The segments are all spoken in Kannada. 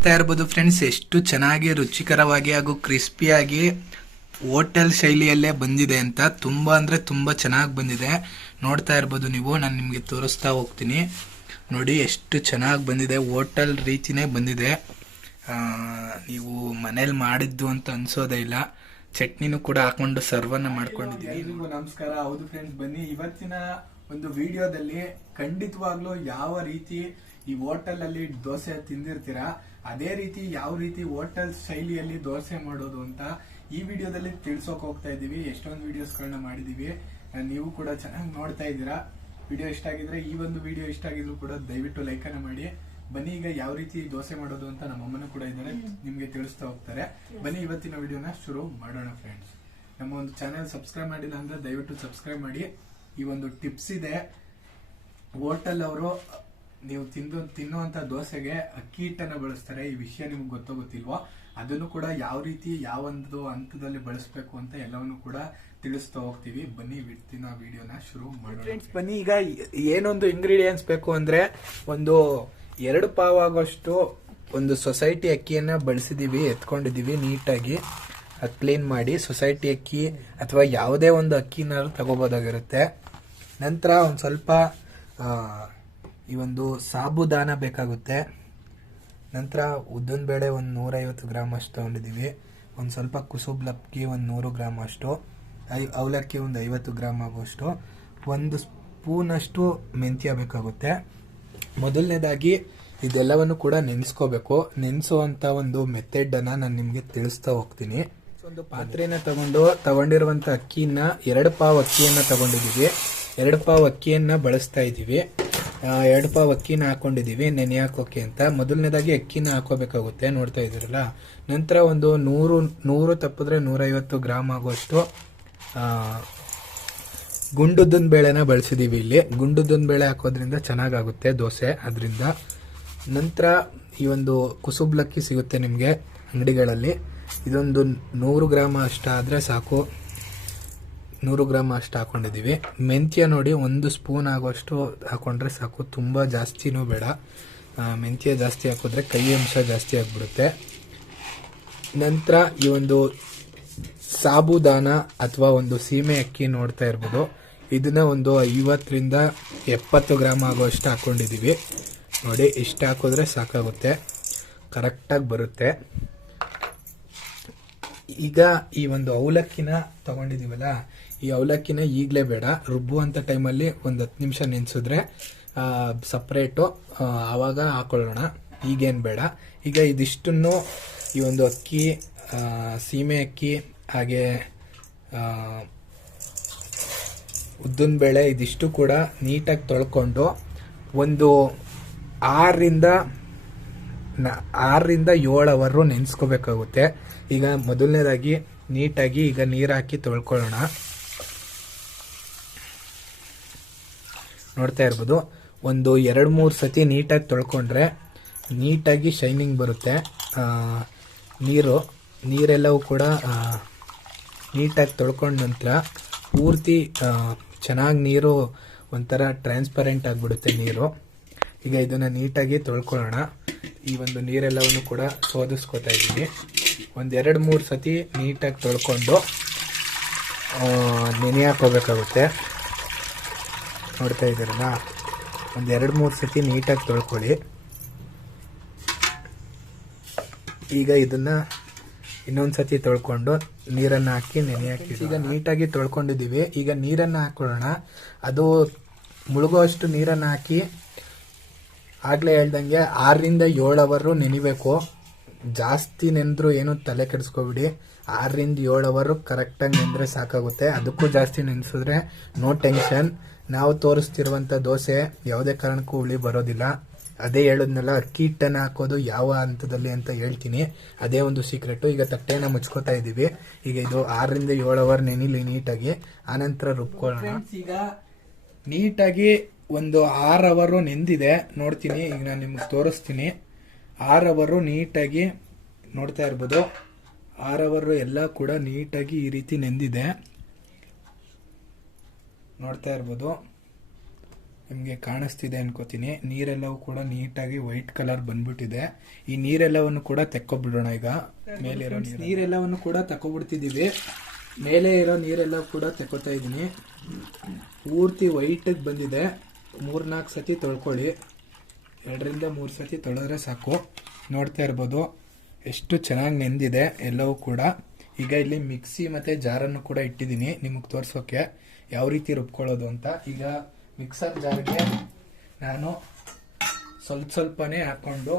ನೋಡ್ತಾ ಇರ್ಬೋದು ಫ್ರೆಂಡ್ಸ್, ಎಷ್ಟು ಚೆನ್ನಾಗಿ ರುಚಿಕರವಾಗಿ ಹಾಗೂ ಕ್ರಿಸ್ಪಿಯಾಗಿ ಹೋಟೆಲ್ ಶೈಲಿಯಲ್ಲೇ ಬಂದಿದೆ ಅಂತ. ತುಂಬಾ ಅಂದ್ರೆ ತುಂಬಾ ಚೆನ್ನಾಗಿ ಬಂದಿದೆ. ನೋಡ್ತಾ ಇರ್ಬೋದು ನೀವು, ನಾನು ನಿಮಗೆ ತೋರಿಸ್ತಾ ಹೋಗ್ತೀನಿ. ನೋಡಿ ಎಷ್ಟು ಚೆನ್ನಾಗಿ ಬಂದಿದೆ, ಹೋಟೆಲ್ ರೀತಿನೇ ಬಂದಿದೆ. ನೀವು ಮನೇಲಿ ಮಾಡಿದ್ದು ಅಂತ ಅನ್ಸೋದೇ ಇಲ್ಲ. ಚಟ್ನಿನೂ ಕೂಡ ಹಾಕೊಂಡು ಸರ್ವನ್ನ ಮಾಡ್ಕೊಂಡಿದ್ದೀವಿ. ಎಲ್ರಿಗೂ ನಮಸ್ಕಾರ. ಹೌದು ಫ್ರೆಂಡ್ಸ್, ಬನ್ನಿ ಇವತ್ತಿನ ಒಂದು ವಿಡಿಯೋದಲ್ಲಿ ಖಂಡಿತವಾಗ್ಲೂ ಯಾವ ರೀತಿ ಈ ಹೋಟೆಲ್ ಅಲ್ಲಿ ದೋಸೆ ತಿಂದಿರ್ತೀರಾ ಅದೇ ರೀತಿ ಯಾವ ರೀತಿ ಹೋಟೆಲ್ ಶೈಲಿಯಲ್ಲಿ ದೋಸೆ ಮಾಡೋದು ಅಂತ ಈ ವಿಡಿಯೋದಲ್ಲಿ ತಿಳ್ಸೋಕ್ ಹೋಗ್ತಾ ಇದೀವಿ. ಎಷ್ಟೊಂದು ವಿಡಿಯೋಸ್ಗಳನ್ನ ಮಾಡಿದೀವಿ, ನೀವು ಕೂಡ ಚೆನ್ನಾಗಿ ನೋಡ್ತಾ ಇದ್ದೀರಾ. ವಿಡಿಯೋ ಇಷ್ಟ ಆಗಿದ್ರೆ, ಈ ಒಂದು ವಿಡಿಯೋ ಇಷ್ಟ ಆಗಿದ್ರು ಕೂಡ ದಯವಿಟ್ಟು ಲೈಕ್ ಅನ್ನ ಮಾಡಿ. ಬನ್ನಿ ಈಗ ಯಾವ ರೀತಿ ದೋಸೆ ಮಾಡೋದು ಅಂತ ನಮ್ಮ ಅಮ್ಮನ ಕೂಡ ಇದ್ದಾರೆ, ನಿಮ್ಗೆ ತಿಳಿಸ್ತಾ ಹೋಗ್ತಾರೆ. ಬನ್ನಿ ಇವತ್ತಿನ ವಿಡಿಯೋನ ಶುರು ಮಾಡೋಣ ಫ್ರೆಂಡ್ಸ್. ನಮ್ಮ ಒಂದು ಚಾನೆಲ್ ಸಬ್ಸ್ಕ್ರೈಬ್ ಮಾಡಿಲ್ಲ ಅಂದ್ರೆ ದಯವಿಟ್ಟು ಸಬ್ಸ್ಕ್ರೈಬ್ ಮಾಡಿ. ಈ ಒಂದು ಟಿಪ್ಸ್ ಇದೆ, ಹೋಟೆಲ್ ಅವರು ನೀವು ತಿನ್ನುವಂತ ದೋಸೆಗೆ ಅಕ್ಕಿ ಹಿಟ್ಟನ್ನ ಬಳಸ್ತಾರೆ. ಈ ವಿಷಯ ನಿಮ್ಗೆ ಗೊತ್ತಿಲ್ವೋ? ಅದನ್ನು ಕೂಡ ಯಾವ ರೀತಿ ಯಾವ ಒಂದು ಹಂತದಲ್ಲಿ ಬಳಸಬೇಕು ಅಂತ ಎಲ್ಲವನ್ನು ಕೂಡ ತಿಳಿಸ್ತಾ ಹೋಗ್ತೀವಿ. ಬನ್ನಿ ಇವತ್ತಿನ ವಿಡಿಯೋನ ಶುರು ಮಾಡೋಣ ಫ್ರೆಂಡ್ಸ್. ಬನ್ನಿ ಈಗ ಏನೊಂದು ಇಂಗ್ರೀಡಿಯೆಂಟ್ಸ್ ಬೇಕು ಅಂದ್ರೆ, ಒಂದು 2 ಪಾವ್ ಆಗೋಷ್ಟು ಒಂದು ಸೊಸೈಟಿ ಅಕ್ಕಿಯನ್ನ ಬಳಸಿದೀವಿ, ಎತ್ಕೊಂಡಿದೀವಿ ನೀಟಾಗಿ ಕ್ಲೀನ್ ಮಾಡಿ. ಸೊಸೈಟಿ ಅಕ್ಕಿ ಅಥವಾ ಯಾವುದೇ ಒಂದು ಅಕ್ಕಿನಾದ್ರು ತಗೋಬೋದಾಗಿರುತ್ತೆ. ನಂತರ ಒಂದು ಸ್ವಲ್ಪ ಈ ಒಂದು ಸಾಬುದಾನ ಬೇಕಾಗುತ್ತೆ. ನಂತರ ಉದ್ದಿನ ಬೇಳೆ ಒಂದು 150 ಗ್ರಾಮ್ ಅಷ್ಟು ತಗೊಂಡಿದ್ದೀವಿ. ಒಂದು ಸ್ವಲ್ಪ ಕುಸುಬ್ಲಕ್ಕಿ ಒಂದು 100 ಗ್ರಾಮ್ ಅಷ್ಟು, ಅವಲಕ್ಕಿ ಒಂದು 50 ಗ್ರಾಮ್ ಆಗುವಷ್ಟು, 1 ಸ್ಪೂನ್ ಅಷ್ಟು ಮೆಂತ್ಯ ಬೇಕಾಗುತ್ತೆ. ಮೊದಲನೇದಾಗಿ ಇದೆಲ್ಲವನ್ನು ಕೂಡ ನೆನೆಸ್ಕೋಬೇಕು. ನೆನೆಸುವಂತ ಒಂದು ಮೆಥಡ್ ಅನ್ನ ನಾನು ನಿಮ್ಗೆ ತಿಳಿಸ್ತಾ ಹೋಗ್ತೀನಿ. ಒಂದು ಪಾತ್ರೆನ ತಗೊಂಡಿರುವಂತ ಅಕ್ಕಿನ 2 ಪಾವ್ ಅಕ್ಕಿಯನ್ನ ತಗೊಂಡಿದೀವಿ. 2 ಪಾವ್ ಅಕ್ಕಿಯನ್ನ ಬಳಸ್ತಾ ಇದೀವಿ. 2 ಪಾವ್ ಅಕ್ಕಿನ ಹಾಕೊಂಡಿದೀವಿ ನೆನೆ ಹಾಕೋಕೆ ಅಂತ. ಮೊದಲನೇದಾಗಿ ಅಕ್ಕಿನ ಹಾಕೋಬೇಕಾಗುತ್ತೆ, ನೋಡ್ತಾ ಇದೀರಲ್ಲ. ನಂತರ ಒಂದು 100 ತಪ್ಪಿದ್ರೆ 150 ಗ್ರಾಮ್ ಆಗುವಷ್ಟು ಗುಂಡುದ್ದಿನ ಬೇಳೆನ ಬಳಸಿದೀವಿ. ಇಲ್ಲಿ ಗುಂಡುದ್ದಿನ ಬೇಳೆ ಹಾಕೋದ್ರಿಂದ ಚೆನ್ನಾಗಾಗುತ್ತೆ ದೋಸೆ, ಅದರಿಂದ. ನಂತರ ಈ ಒಂದು ಕುಸುಬ್ಲಕ್ಕಿ ಸಿಗುತ್ತೆ ನಿಮಗೆ ಅಂಗಡಿಗಳಲ್ಲಿ, ಇದೊಂದು 100 ಗ್ರಾಮ್ ಅಷ್ಟಾದ್ರೆ ಸಾಕು. 100 ಗ್ರಾಮ್ ಅಷ್ಟು ಹಾಕೊಂಡಿದೀವಿ. ಮೆಂತ್ಯ ನೋಡಿ 1 ಸ್ಪೂನ್ ಆಗುವಷ್ಟು ಹಾಕೊಂಡ್ರೆ ಸಾಕು, ತುಂಬಾ ಜಾಸ್ತಿನೂ ಬೇಡ. ಮೆಂತ್ಯ ಜಾಸ್ತಿ ಹಾಕಿದ್ರೆ ಕೈ ಅಂಶ ಜಾಸ್ತಿ ಆಗ್ಬಿಡುತ್ತೆ. ನಂತರ ಈ ಒಂದು ಸಾಬುದಾನ ಅಥವಾ ಒಂದು ಸೀಮೆ ಅಕ್ಕಿ ನೋಡ್ತಾ ಇರ್ಬೋದು, ಇದನ್ನ ಒಂದು 50ರಿಂದ 70 ಗ್ರಾಮ್ ಆಗುವಷ್ಟು ಹಾಕೊಂಡಿದೀವಿ. ನೋಡಿ, ಇಷ್ಟು ಹಾಕಿದ್ರೆ ಸಾಕಾಗುತ್ತೆ, ಕರೆಕ್ಟಾಗಿ ಬರುತ್ತೆ. ಈಗ ಈ ಒಂದು ಅವಲಕ್ಕಿನ ತಗೊಂಡಿದೀವಲ್ಲ, ಈ ಅವಲಕ್ಕಿನ ಈಗಲೇ ಬೇಡ, ರುಬ್ಬುವಂತ ಟೈಮಲ್ಲಿ ಒಂದು 10 ನಿಮಿಷ ನೆನೆಸಿದ್ರೆ ಸಪ್ರೇಟು, ಆವಾಗ ಹಾಕೊಳ್ಳೋಣ. ಈಗೇನು ಬೇಡ. ಈಗ ಇದಿಷ್ಟನ್ನು ಈ ಒಂದು ಅಕ್ಕಿ, ಸೀಮೆ ಅಕ್ಕಿ, ಹಾಗೆ ಉದ್ದಿನ ಬೇಳೆ, ಇದಿಷ್ಟು ಕೂಡ ನೀಟಾಗಿ ತೊಳ್ಕೊಂಡು ಒಂದು 6ರಿಂದ 7 ಅವರ್ ನೆನೆಸ್ಕೋಬೇಕಾಗುತ್ತೆ. ಈಗ ಮೊದಲನೇದಾಗಿ ನೀಟಾಗಿ ಈಗ ನೀರು ಹಾಕಿ ತೊಳ್ಕೊಳ್ಳೋಣ. ನೋಡ್ತಾ ಇರ್ಬೋದು, ಒಂದು 2-3 ಸತಿ ನೀಟಾಗಿ ತೊಳ್ಕೊಂಡ್ರೆ ನೀಟಾಗಿ ಶೈನಿಂಗ್ ಬರುತ್ತೆ. ನೀರೆಲ್ಲವೂ ಕೂಡ ನೀಟಾಗಿ ತೊಳ್ಕೊಂಡ ನಂತರ ಪೂರ್ತಿ ಚೆನ್ನಾಗಿ ನೀರು ಒಂಥರ ಟ್ರಾನ್ಸ್ಪರೆಂಟ್ ಆಗಿಬಿಡುತ್ತೆ ನೀರು. ಈಗ ಇದನ್ನ ನೀಟಾಗಿ ತೊಳ್ಕೊಳ್ಳೋಣ. ಈ ಒಂದು ನೀರೆಲ್ಲವನ್ನು ಕೂಡ ಶೋಧಿಸ್ಕೊತಾ ಇದ್ದೀನಿ. ಒಂದು 2-3 ಸತಿ ನೀಟಾಗಿ ತೊಳ್ಕೊಂಡು ನೆನೆ ಹಾಕೋಬೇಕಾಗುತ್ತೆ. ನೋಡ್ತಾ ಇದ್ದೀರಲ್ಲ, ಒಂದು 2-3 ಸತಿ ನೀಟಾಗಿ ತೊಳ್ಕೊಳ್ಳಿ. ಈಗ ಇದನ್ನ ಇನ್ನೊಂದು ಸತಿ ತೊಳ್ಕೊಂಡು ನೀರನ್ನು ಹಾಕಿ ನೆನೆ ಹಾಕಿ. ಈಗ ನೀಟಾಗಿ ತೊಳ್ಕೊಂಡಿದ್ದೀವಿ. ಈಗ ನೀರನ್ನು ಹಾಕೊಳ್ಳೋಣ. ಅದು ಮುಳುಗುವಷ್ಟು ನೀರನ್ನು ಹಾಕಿ, ಆಗ್ಲೇ ಹೇಳ್ದಂಗೆ 6ರಿಂದ 7 ಅವರ್ ನೆನಿಬೇಕು. ಜಾಸ್ತಿ ನೆಂದ್ರು ಏನು ತಲೆ ಕೆಡಿಸ್ಕೋಬಿಡಿ. 6ರಿಂದ 7 ಅವರ್ ಕರೆಕ್ಟಾಗಿ ನೆಂದ್ರೆ ಸಾಕಾಗುತ್ತೆ. ಅದಕ್ಕೂ ಜಾಸ್ತಿ ನೆನೆಸಿದ್ರೆ ನೋ ಟೆನ್ಷನ್. ನಾವು ತೋರಿಸ್ತಿರುವಂತ ದೋಸೆ ಯಾವುದೇ ಕಾರಣಕ್ಕೂ ಹುಳಿ ಬರೋದಿಲ್ಲ. ಅದೇ ಹೇಳಿದ್ನಲ್ಲ, ಅಕ್ಕಿ ಹಿಟ್ಟನ್ನ ಹಾಕೋದು ಯಾವ ಹಂತದಲ್ಲಿ ಅಂತ ಹೇಳ್ತೀನಿ, ಅದೇ ಒಂದು ಸೀಕ್ರೆಟ್. ಈಗ ತಟ್ಟೆನ ಮುಚ್ಕೋತಾ ಇದೀವಿ. ಈಗ ಇದು 6ರಿಂದ 7 ಅವರ್ ನೆನಿಲಿ ನೀಟಾಗಿ, ಆನಂತರ ರುಬ್ಕೊಳ್ಳೋಣ. ಈಗ ನೀಟಾಗಿ ಒಂದು 6 ಅವರ್ ನೆಂದಿದೆ, ನೋಡ್ತೀನಿ. ಈಗ ನಾನು ನಿಮ್ಗೆ ತೋರಿಸ್ತೀನಿ. 6 ಅವರ್ ನೀಟಾಗಿ ನೋಡ್ತಾ ಇರ್ಬೋದು. 6 ಅವರ್ ಎಲ್ಲ ಕೂಡ ನೀಟಾಗಿ ಈ ರೀತಿ ನೆಂದಿದೆ, ನೋಡ್ತಾ ಇರ್ಬೋದು. ನಿಮಗೆ ಕಾಣಿಸ್ತಿದೆ ಅನ್ಕೋತೀನಿ. ನೀರೆಲ್ಲವೂ ಕೂಡ ನೀಟಾಗಿ ವೈಟ್ ಕಲರ್ ಬಂದ್ಬಿಟ್ಟಿದೆ. ಈ ನೀರೆಲ್ಲವನ್ನು ಕೂಡ ತೆಕ್ಕೊಬಿಡೋಣ. ಈಗ ಮೇಲೆ ಇರೋ ನೀರೆಲ್ಲವನ್ನು ಕೂಡ ತಕೊಬಿಡ್ತಿದ್ದೀವಿ. ಮೇಲೆ ಇರೋ ನೀರೆಲ್ಲ ಕೂಡ ತೆಕ್ಕೋತಾ ಇದ್ದೀನಿ. ಪೂರ್ತಿ ವೈಟಿಗೆ ಬಂದಿದೆ. 3-4 ಸತಿ ತೊಳ್ಕೊಳ್ಳಿ. 2-3 ಸತಿ ತೊಳೆದ್ರೆ ಸಾಕು. ನೋಡ್ತಾ ಇರ್ಬೋದು ಎಷ್ಟು ಚೆನ್ನಾಗಿ ನೆಂದಿದೆ ಎಲ್ಲವೂ ಕೂಡ. ಈಗ ಇಲ್ಲಿ ಮಿಕ್ಸಿ ಮತ್ತು ಜಾರನ್ನು ಕೂಡ ಇಟ್ಟಿದ್ದೀನಿ ನಿಮಗೆ ತೋರಿಸೋಕ್ಕೆ ಯಾವ ರೀತಿ ರುಬ್ಕೊಳ್ಳೋದು ಅಂತ. ಈಗ ಮಿಕ್ಸರ್ ಜಾರ್ಗೆ ನಾನು ಸ್ವಲ್ಪನೇ ಹಾಕ್ಕೊಂಡು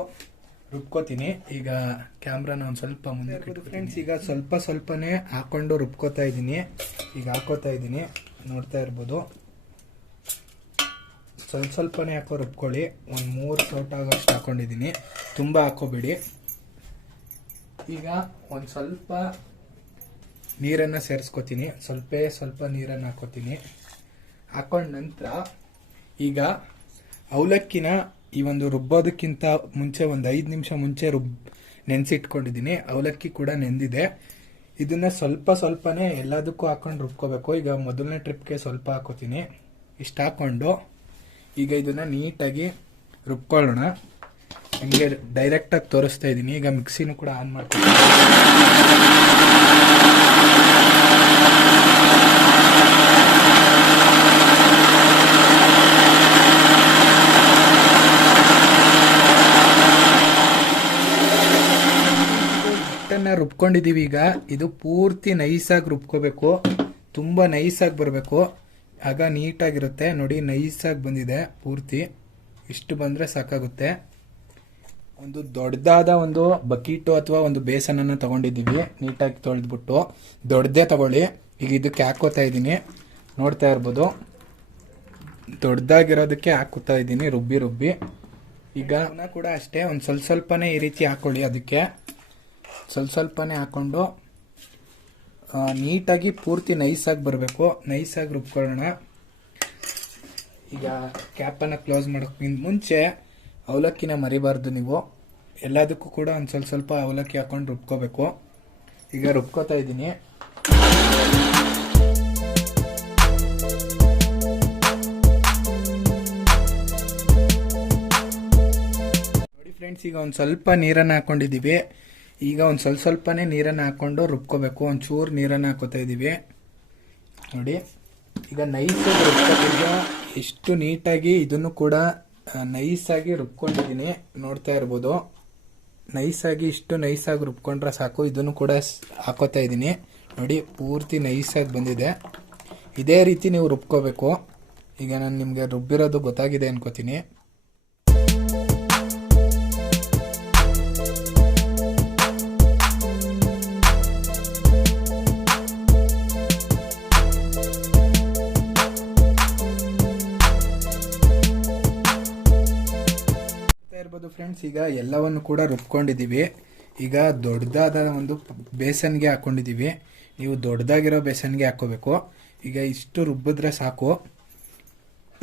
ರುಬ್ಕೋತೀನಿ. ಈಗ ಕ್ಯಾಮ್ರಾನ ಒಂದು ಸ್ವಲ್ಪ ಮುಂದೆ ಫ್ರೆಂಡ್ಸ್. ಈಗ ಸ್ವಲ್ಪನೇ ಹಾಕ್ಕೊಂಡು ರುಬ್ಕೋತಾ ಇದ್ದೀನಿ. ಈಗ ಹಾಕೋತಾ ಇದ್ದೀನಿ, ನೋಡ್ತಾ ಇರ್ಬೋದು. ಸ್ವಲ್ಪನೇ ಹಾಕೋ ರುಬ್ಕೊಳ್ಳಿ. ಒಂದು 3 ಸೌಟ್ ಆಗೋಷ್ಟು ಹಾಕೊಂಡಿದ್ದೀನಿ, ತುಂಬ ಹಾಕೋಬೇಡಿ. ಈಗ ಒಂದು ಸ್ವಲ್ಪ ನೀರನ್ನು ಸೇರಿಸ್ಕೊತೀನಿ. ಸ್ವಲ್ಪ ನೀರನ್ನು ಹಾಕೋತೀನಿ. ಹಾಕೊಂಡ ನಂತರ ಈಗ ಅವಲಕ್ಕಿನ ಈ ಒಂದು ರುಬ್ಬೋದಕ್ಕಿಂತ ಮುಂಚೆ ಒಂದು 5 ನಿಮಿಷ ಮುಂಚೆ ನೆನೆಸಿಟ್ಕೊಂಡಿದ್ದೀನಿ. ಅವಲಕ್ಕಿ ಕೂಡ ನೆಂದಿದೆ. ಇದನ್ನ ಸ್ವಲ್ಪನೇ ಎಲ್ಲದಕ್ಕೂ ಹಾಕೊಂಡು ರುಬ್ಕೋಬೇಕು. ಈಗ ಮೊದಲನೇ ಟ್ರಿಪ್ಗೆ ಸ್ವಲ್ಪ ಹಾಕೋತೀನಿ. ಇಷ್ಟು ಹಾಕೊಂಡು ಈಗ ಇದನ್ನ ನೀಟಾಗಿ ರುಬ್ಕೊಳ್ಳೋಣ. ನಿಮಗೆ ಡೈರೆಕ್ಟಾಗಿ ತೋರಿಸ್ತಾ ಇದ್ದೀನಿ. ಈಗ ಮಿಕ್ಸಿನೂ ಕೂಡ ಆನ್ ಮಾಡ್ತೀನಿ. ಹಿಟ್ಟನ್ನು ರುಬ್ಕೊಂಡಿದ್ದೀವಿ. ಈಗ ಇದು ಪೂರ್ತಿ ನೈಸಾಗಿ ರುಬ್ಕೋಬೇಕು. ತುಂಬ ನೈಸಾಗಿ ಬರಬೇಕು, ಆಗ ನೀಟಾಗಿರುತ್ತೆ. ನೋಡಿ, ನೈಸಾಗಿ ಬಂದಿದೆ ಪೂರ್ತಿ. ಇಷ್ಟು ಬಂದರೆ ಸಾಕಾಗುತ್ತೆ. ಒಂದು ದೊಡ್ಡದಾದ ಒಂದು ಬಕೀಟು ಅಥವಾ ಒಂದು ಬೇಸನನ್ನು ತಗೊಂಡಿದ್ದೀವಿ. ನೀಟಾಗಿ ತೊಳೆದ್ಬಿಟ್ಟು ದೊಡ್ಡದೇ ತಗೊಳ್ಳಿ. ಈಗ ಇದಕ್ಕೆ ಹಾಕೋತಾ ಇದ್ದೀನಿ, ನೋಡ್ತಾ ಇರ್ಬೋದು. ದೊಡ್ಡದಾಗಿರೋದಕ್ಕೆ ಹಾಕೋತಾ ಇದ್ದೀನಿ ರುಬ್ಬಿ. ಈಗ ಕೂಡ ಅಷ್ಟೇ ಒಂದು ಸ್ವಲ್ಪನೇ ಈ ರೀತಿ ಹಾಕೊಳ್ಳಿ. ಅದಕ್ಕೆ ಸ್ವಲ್ಪನೇ ಹಾಕೊಂಡು ನೀಟಾಗಿ ಪೂರ್ತಿ ನೈಸಾಗಿ ಬರಬೇಕು. ನೈಸಾಗಿ ರುಬ್ಕೊಳ್ಳೋಣ. ಈಗ ಕ್ಯಾಪನ್ನು ಕ್ಲೋಸ್ ಮಾಡೋಕ್ಕಿಂತ ಮುಂಚೆ ಅವಲಕ್ಕಿನ ಮರಿಬಾರ್ದು ನೀವು. ಎಲ್ಲದಕ್ಕೂ ಕೂಡ ಒಂದು ಸ್ವಲ್ಪ ಅವಲಕ್ಕಿ ಹಾಕೊಂಡು ರುಬ್ಕೋಬೇಕು. ಈಗ ರುಬ್ಕೋತಾ ಇದ್ದೀನಿ. ನೋಡಿ ಫ್ರೆಂಡ್ಸ್, ಈಗ ಒಂದು ಸ್ವಲ್ಪ ನೀರನ್ನು ಹಾಕೊಂಡಿದ್ದೀವಿ. ಈಗ ಒಂದು ಸ್ವಲ್ಪನೇ ನೀರನ್ನು ಹಾಕೊಂಡು ರುಬ್ಕೋಬೇಕು. ಒಂಚೂರು ನೀರನ್ನು ಹಾಕೋತಾ ಇದ್ದೀವಿ. ನೋಡಿ, ಈಗ ನೈಸಾಗಿ ರುಬ್ಕೋತಿದ್ದೆ. ಎಷ್ಟು ನೀಟಾಗಿ ಇದನ್ನು ಕೂಡ ನೈಸಾಗಿ ರುಬ್ಕೊಂಡಿದ್ದೀನಿ, ನೋಡ್ತಾ ಇರ್ಬೋದು. ಇಷ್ಟು ನೈಸಾಗಿ ರುಬ್ಕೊಂಡ್ರೆ ಸಾಕು. ಇದನ್ನು ಕೂಡ ಹಾಕೋತಾ ಇದ್ದೀನಿ. ನೋಡಿ, ಪೂರ್ತಿ ನೈಸಾಗಿ ಬಂದಿದೆ. ಇದೇ ರೀತಿ ನೀವು ರುಬ್ಕೋಬೇಕು. ಈಗ ನಾನು ನಿಮಗೆ ರುಬ್ಬಿರೋದು ಗೊತ್ತಾಗಿದೆ ಅನ್ಕೋತೀನಿ. ಇರ್ಬೋದು ಫ್ರೆಂಡ್ಸ್. ಈಗ ಎಲ್ಲವನ್ನು ಕೂಡ ರುಬ್ಕೊಂಡಿದ್ದೀವಿ. ಈಗ ದೊಡ್ಡದಾದ ಒಂದು ಬೇಸನ್ಗೆ ಹಾಕೊಂಡಿದ್ದೀವಿ. ನೀವು ದೊಡ್ಡದಾಗಿರೋ ಬೇಸನ್ಗೆ ಹಾಕೋಬೇಕು. ಈಗ ಇಷ್ಟು ರುಬ್ಬಿದ್ರೆ ಸಾಕು.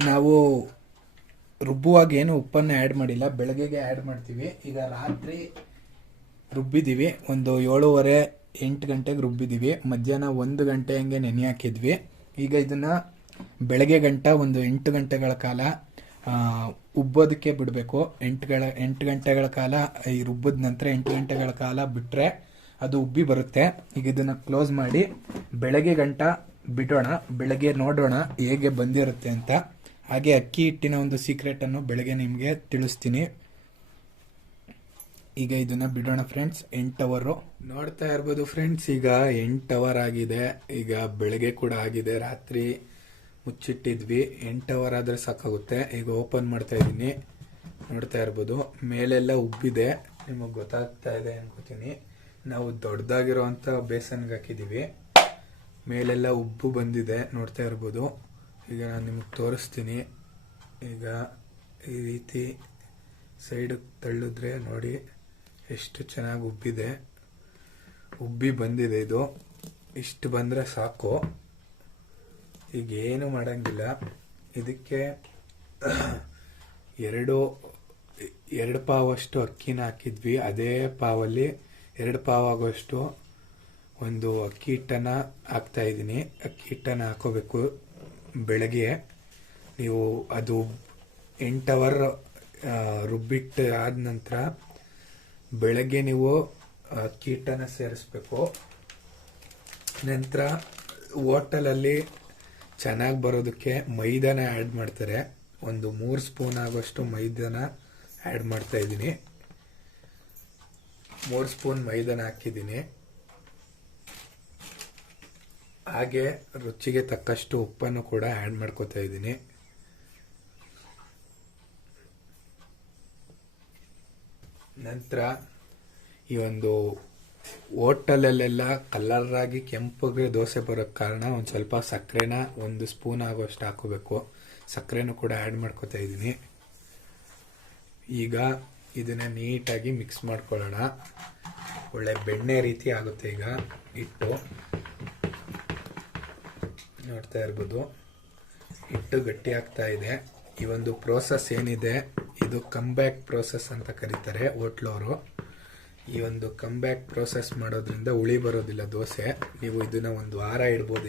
ನಾವು ರುಬ್ಬುವಾಗ ಏನು ಉಪ್ಪನ್ನು ಆ್ಯಡ್ ಮಾಡಿಲ್ಲ, ಬೆಳಗ್ಗೆಗೆ ಆ್ಯಡ್ ಮಾಡ್ತೀವಿ. ಈಗ ರಾತ್ರಿ ರುಬ್ಬಿದ್ದೀವಿ. ಒಂದು 7:30-8 ಗಂಟೆಗೆ ರುಬ್ಬಿದ್ದೀವಿ. ಮಧ್ಯಾಹ್ನ 1 ಗಂಟೆ ಹಂಗೆ ನೆನೆ ಹಾಕಿದ್ವಿ. ಈಗ ಇದನ್ನು ಬೆಳಗ್ಗೆ ಒಂದು 8 ಗಂಟೆಗಳ ಕಾಲ ಉಬ್ಬೋದಕ್ಕೆ ಬಿಡಬೇಕು. 8 ಗಂಟೆಗಳ ಕಾಲ ಈ ರುಬ್ಬಿದ ನಂತರ 8 ಗಂಟೆಗಳ ಕಾಲ ಬಿಟ್ಟರೆ ಅದು ಉಬ್ಬಿ ಬರುತ್ತೆ. ಈಗ ಇದನ್ನು ಕ್ಲೋಸ್ ಮಾಡಿ ಬೆಳಗ್ಗೆ ಗಂಟ ಬಿಡೋಣ. ಬೆಳಗ್ಗೆ ನೋಡೋಣ ಹೇಗೆ ಬಂದಿರುತ್ತೆ ಅಂತ. ಹಾಗೆ ಅಕ್ಕಿ ಹಿಟ್ಟಿನ ಒಂದು ಸೀಕ್ರೆಟನ್ನು ಬೆಳಗ್ಗೆ ನಿಮಗೆ ತಿಳಿಸ್ತೀನಿ. ಈಗ ಇದನ್ನು ಬಿಡೋಣ ಫ್ರೆಂಡ್ಸ್. 8 ಅವರ್ ನೋಡ್ತಾ ಇರ್ಬೋದು ಫ್ರೆಂಡ್ಸ್. ಈಗ 8 ಅವರ್ ಆಗಿದೆ. ಈಗ ಬೆಳಗ್ಗೆ ಕೂಡ ಆಗಿದೆ. ರಾತ್ರಿ ಮುಚ್ಚಿಟ್ಟಿದ್ವಿ. 8 ಅವರ್ ಆದರೆ ಸಾಕಾಗುತ್ತೆ. ಈಗ ಓಪನ್ ಮಾಡ್ತಾ ಇದ್ದೀನಿ, ನೋಡ್ತಾ ಇರ್ಬೋದು. ಮೇಲೆಲ್ಲ ಉಬ್ಬಿದೆ, ನಿಮಗೆ ಗೊತ್ತಾಗ್ತಾ ಇದೆ ಅನ್ಕೋತೀನಿ. ನಾವು ದೊಡ್ಡದಾಗಿರೋವಂಥ ಬೇಸನ್ಗೆ ಹಾಕಿದ್ದೀವಿ. ಮೇಲೆಲ್ಲ ಉಬ್ಬು ಬಂದಿದೆ, ನೋಡ್ತಾ ಇರ್ಬೋದು. ಈಗ ನಾನು ನಿಮಗೆ ತೋರಿಸ್ತೀನಿ. ಈಗ ಈ ರೀತಿ ಸೈಡಿಗೆ ತಳ್ಳಿದ್ರೆ ನೋಡಿ ಎಷ್ಟು ಚೆನ್ನಾಗಿ ಉಬ್ಬಿದೆ. ಉಬ್ಬಿ ಬಂದಿದೆ. ಇದು ಇಷ್ಟು ಬಂದರೆ ಸಾಕು. ಈಗ ಏನು ಮಾಡೋಂಗಿಲ್ಲ. ಇದಕ್ಕೆ 2 ಪಾವಷ್ಟು ಅಕ್ಕಿನ ಹಾಕಿದ್ವಿ. ಅದೇ ಪಾವಲ್ಲಿ 2 ಪಾವ್ ಆಗೋಷ್ಟು ಒಂದು ಅಕ್ಕಿ ಹಿಟ್ಟನ್ನು ಹಾಕ್ತಾ ಇದ್ದೀನಿ. ಅಕ್ಕಿ ಹಿಟ್ಟನ್ನು ಹಾಕೋಬೇಕು ಬೆಳಗ್ಗೆ. ನೀವು ಅದು 8 ಅವರ್ ರುಬ್ಬಿಟ್ಟು ಆದ ನಂತರ ಬೆಳಗ್ಗೆ ನೀವು ಅಕ್ಕಿ ಹಿಟ್ಟನ್ನು ಸೇರಿಸ್ಬೇಕು. ನಂತರ ಹೋಟೆಲಲ್ಲಿ ಚೆನ್ನಾಗಿ ಬರೋದಕ್ಕೆ ಮೈದಾನ ಆ್ಯಡ್ ಮಾಡ್ತಾರೆ. ಒಂದು 3 ಸ್ಪೂನ್ ಆಗೋಷ್ಟು ಮೈದಾನ ಆ್ಯಡ್ ಮಾಡ್ತಾ ಇದ್ದೀನಿ. 3 ಸ್ಪೂನ್ ಮೈದಾನ ಹಾಕಿದ್ದೀನಿ. ಹಾಗೆ ರುಚಿಗೆ ತಕ್ಕಷ್ಟು ಉಪ್ಪನ್ನು ಕೂಡ ಆ್ಯಡ್ ಮಾಡ್ಕೋತಾ ಇದ್ದೀನಿ. ನಂತರ ಈ ಒಂದು ಹೋಟೆಲಲ್ಲೆಲ್ಲ ಕಲರ್ ಆಗಿ ಕೆಂಪಗೆ ದೋಸೆ ಬರೋಕ್ಕೆ ಕಾರಣ ಒಂದು ಸ್ವಲ್ಪ ಸಕ್ಕರೆನ 1 ಸ್ಪೂನ್ ಆಗೋಷ್ಟು ಹಾಕೋಬೇಕು. ಸಕ್ಕರೆನೂ ಕೂಡ ಆ್ಯಡ್ ಮಾಡ್ಕೋತಾ ಇದ್ದೀನಿ. ಈಗ ಇದನ್ನ ನೀಟಾಗಿ ಮಿಕ್ಸ್ ಮಾಡ್ಕೊಳ್ಳೋಣ. ಒಳ್ಳೆ ಬೆಣ್ಣೆ ರೀತಿ ಆಗುತ್ತೆ. ಈಗ ಹಿಟ್ಟು ನೋಡ್ತಾ ಇರ್ಬೋದು, ಹಿಟ್ಟು ಗಟ್ಟಿ ಆಗ್ತಾ ಇದೆ. ಈ ಒಂದು ಪ್ರೋಸೆಸ್ ಏನಿದೆ ಇದು ಕಮ್ಬ್ಯಾಕ್ ಪ್ರೋಸೆಸ್ ಅಂತ ಕರೀತಾರೆ ಹೋಟ್ಲವರು. ಈ ಒಂದು ಕಮ್ಬ್ಯಾಕ್ ಪ್ರೋಸೆಸ್ ಮಾಡೋದ್ರಿಂದ ಹುಳಿ ಬರೋದಿಲ್ಲ ದೋಸೆ. ನೀವು ಇದನ್ನ 1 ವಾರ ಇಡ್ಬೋದು.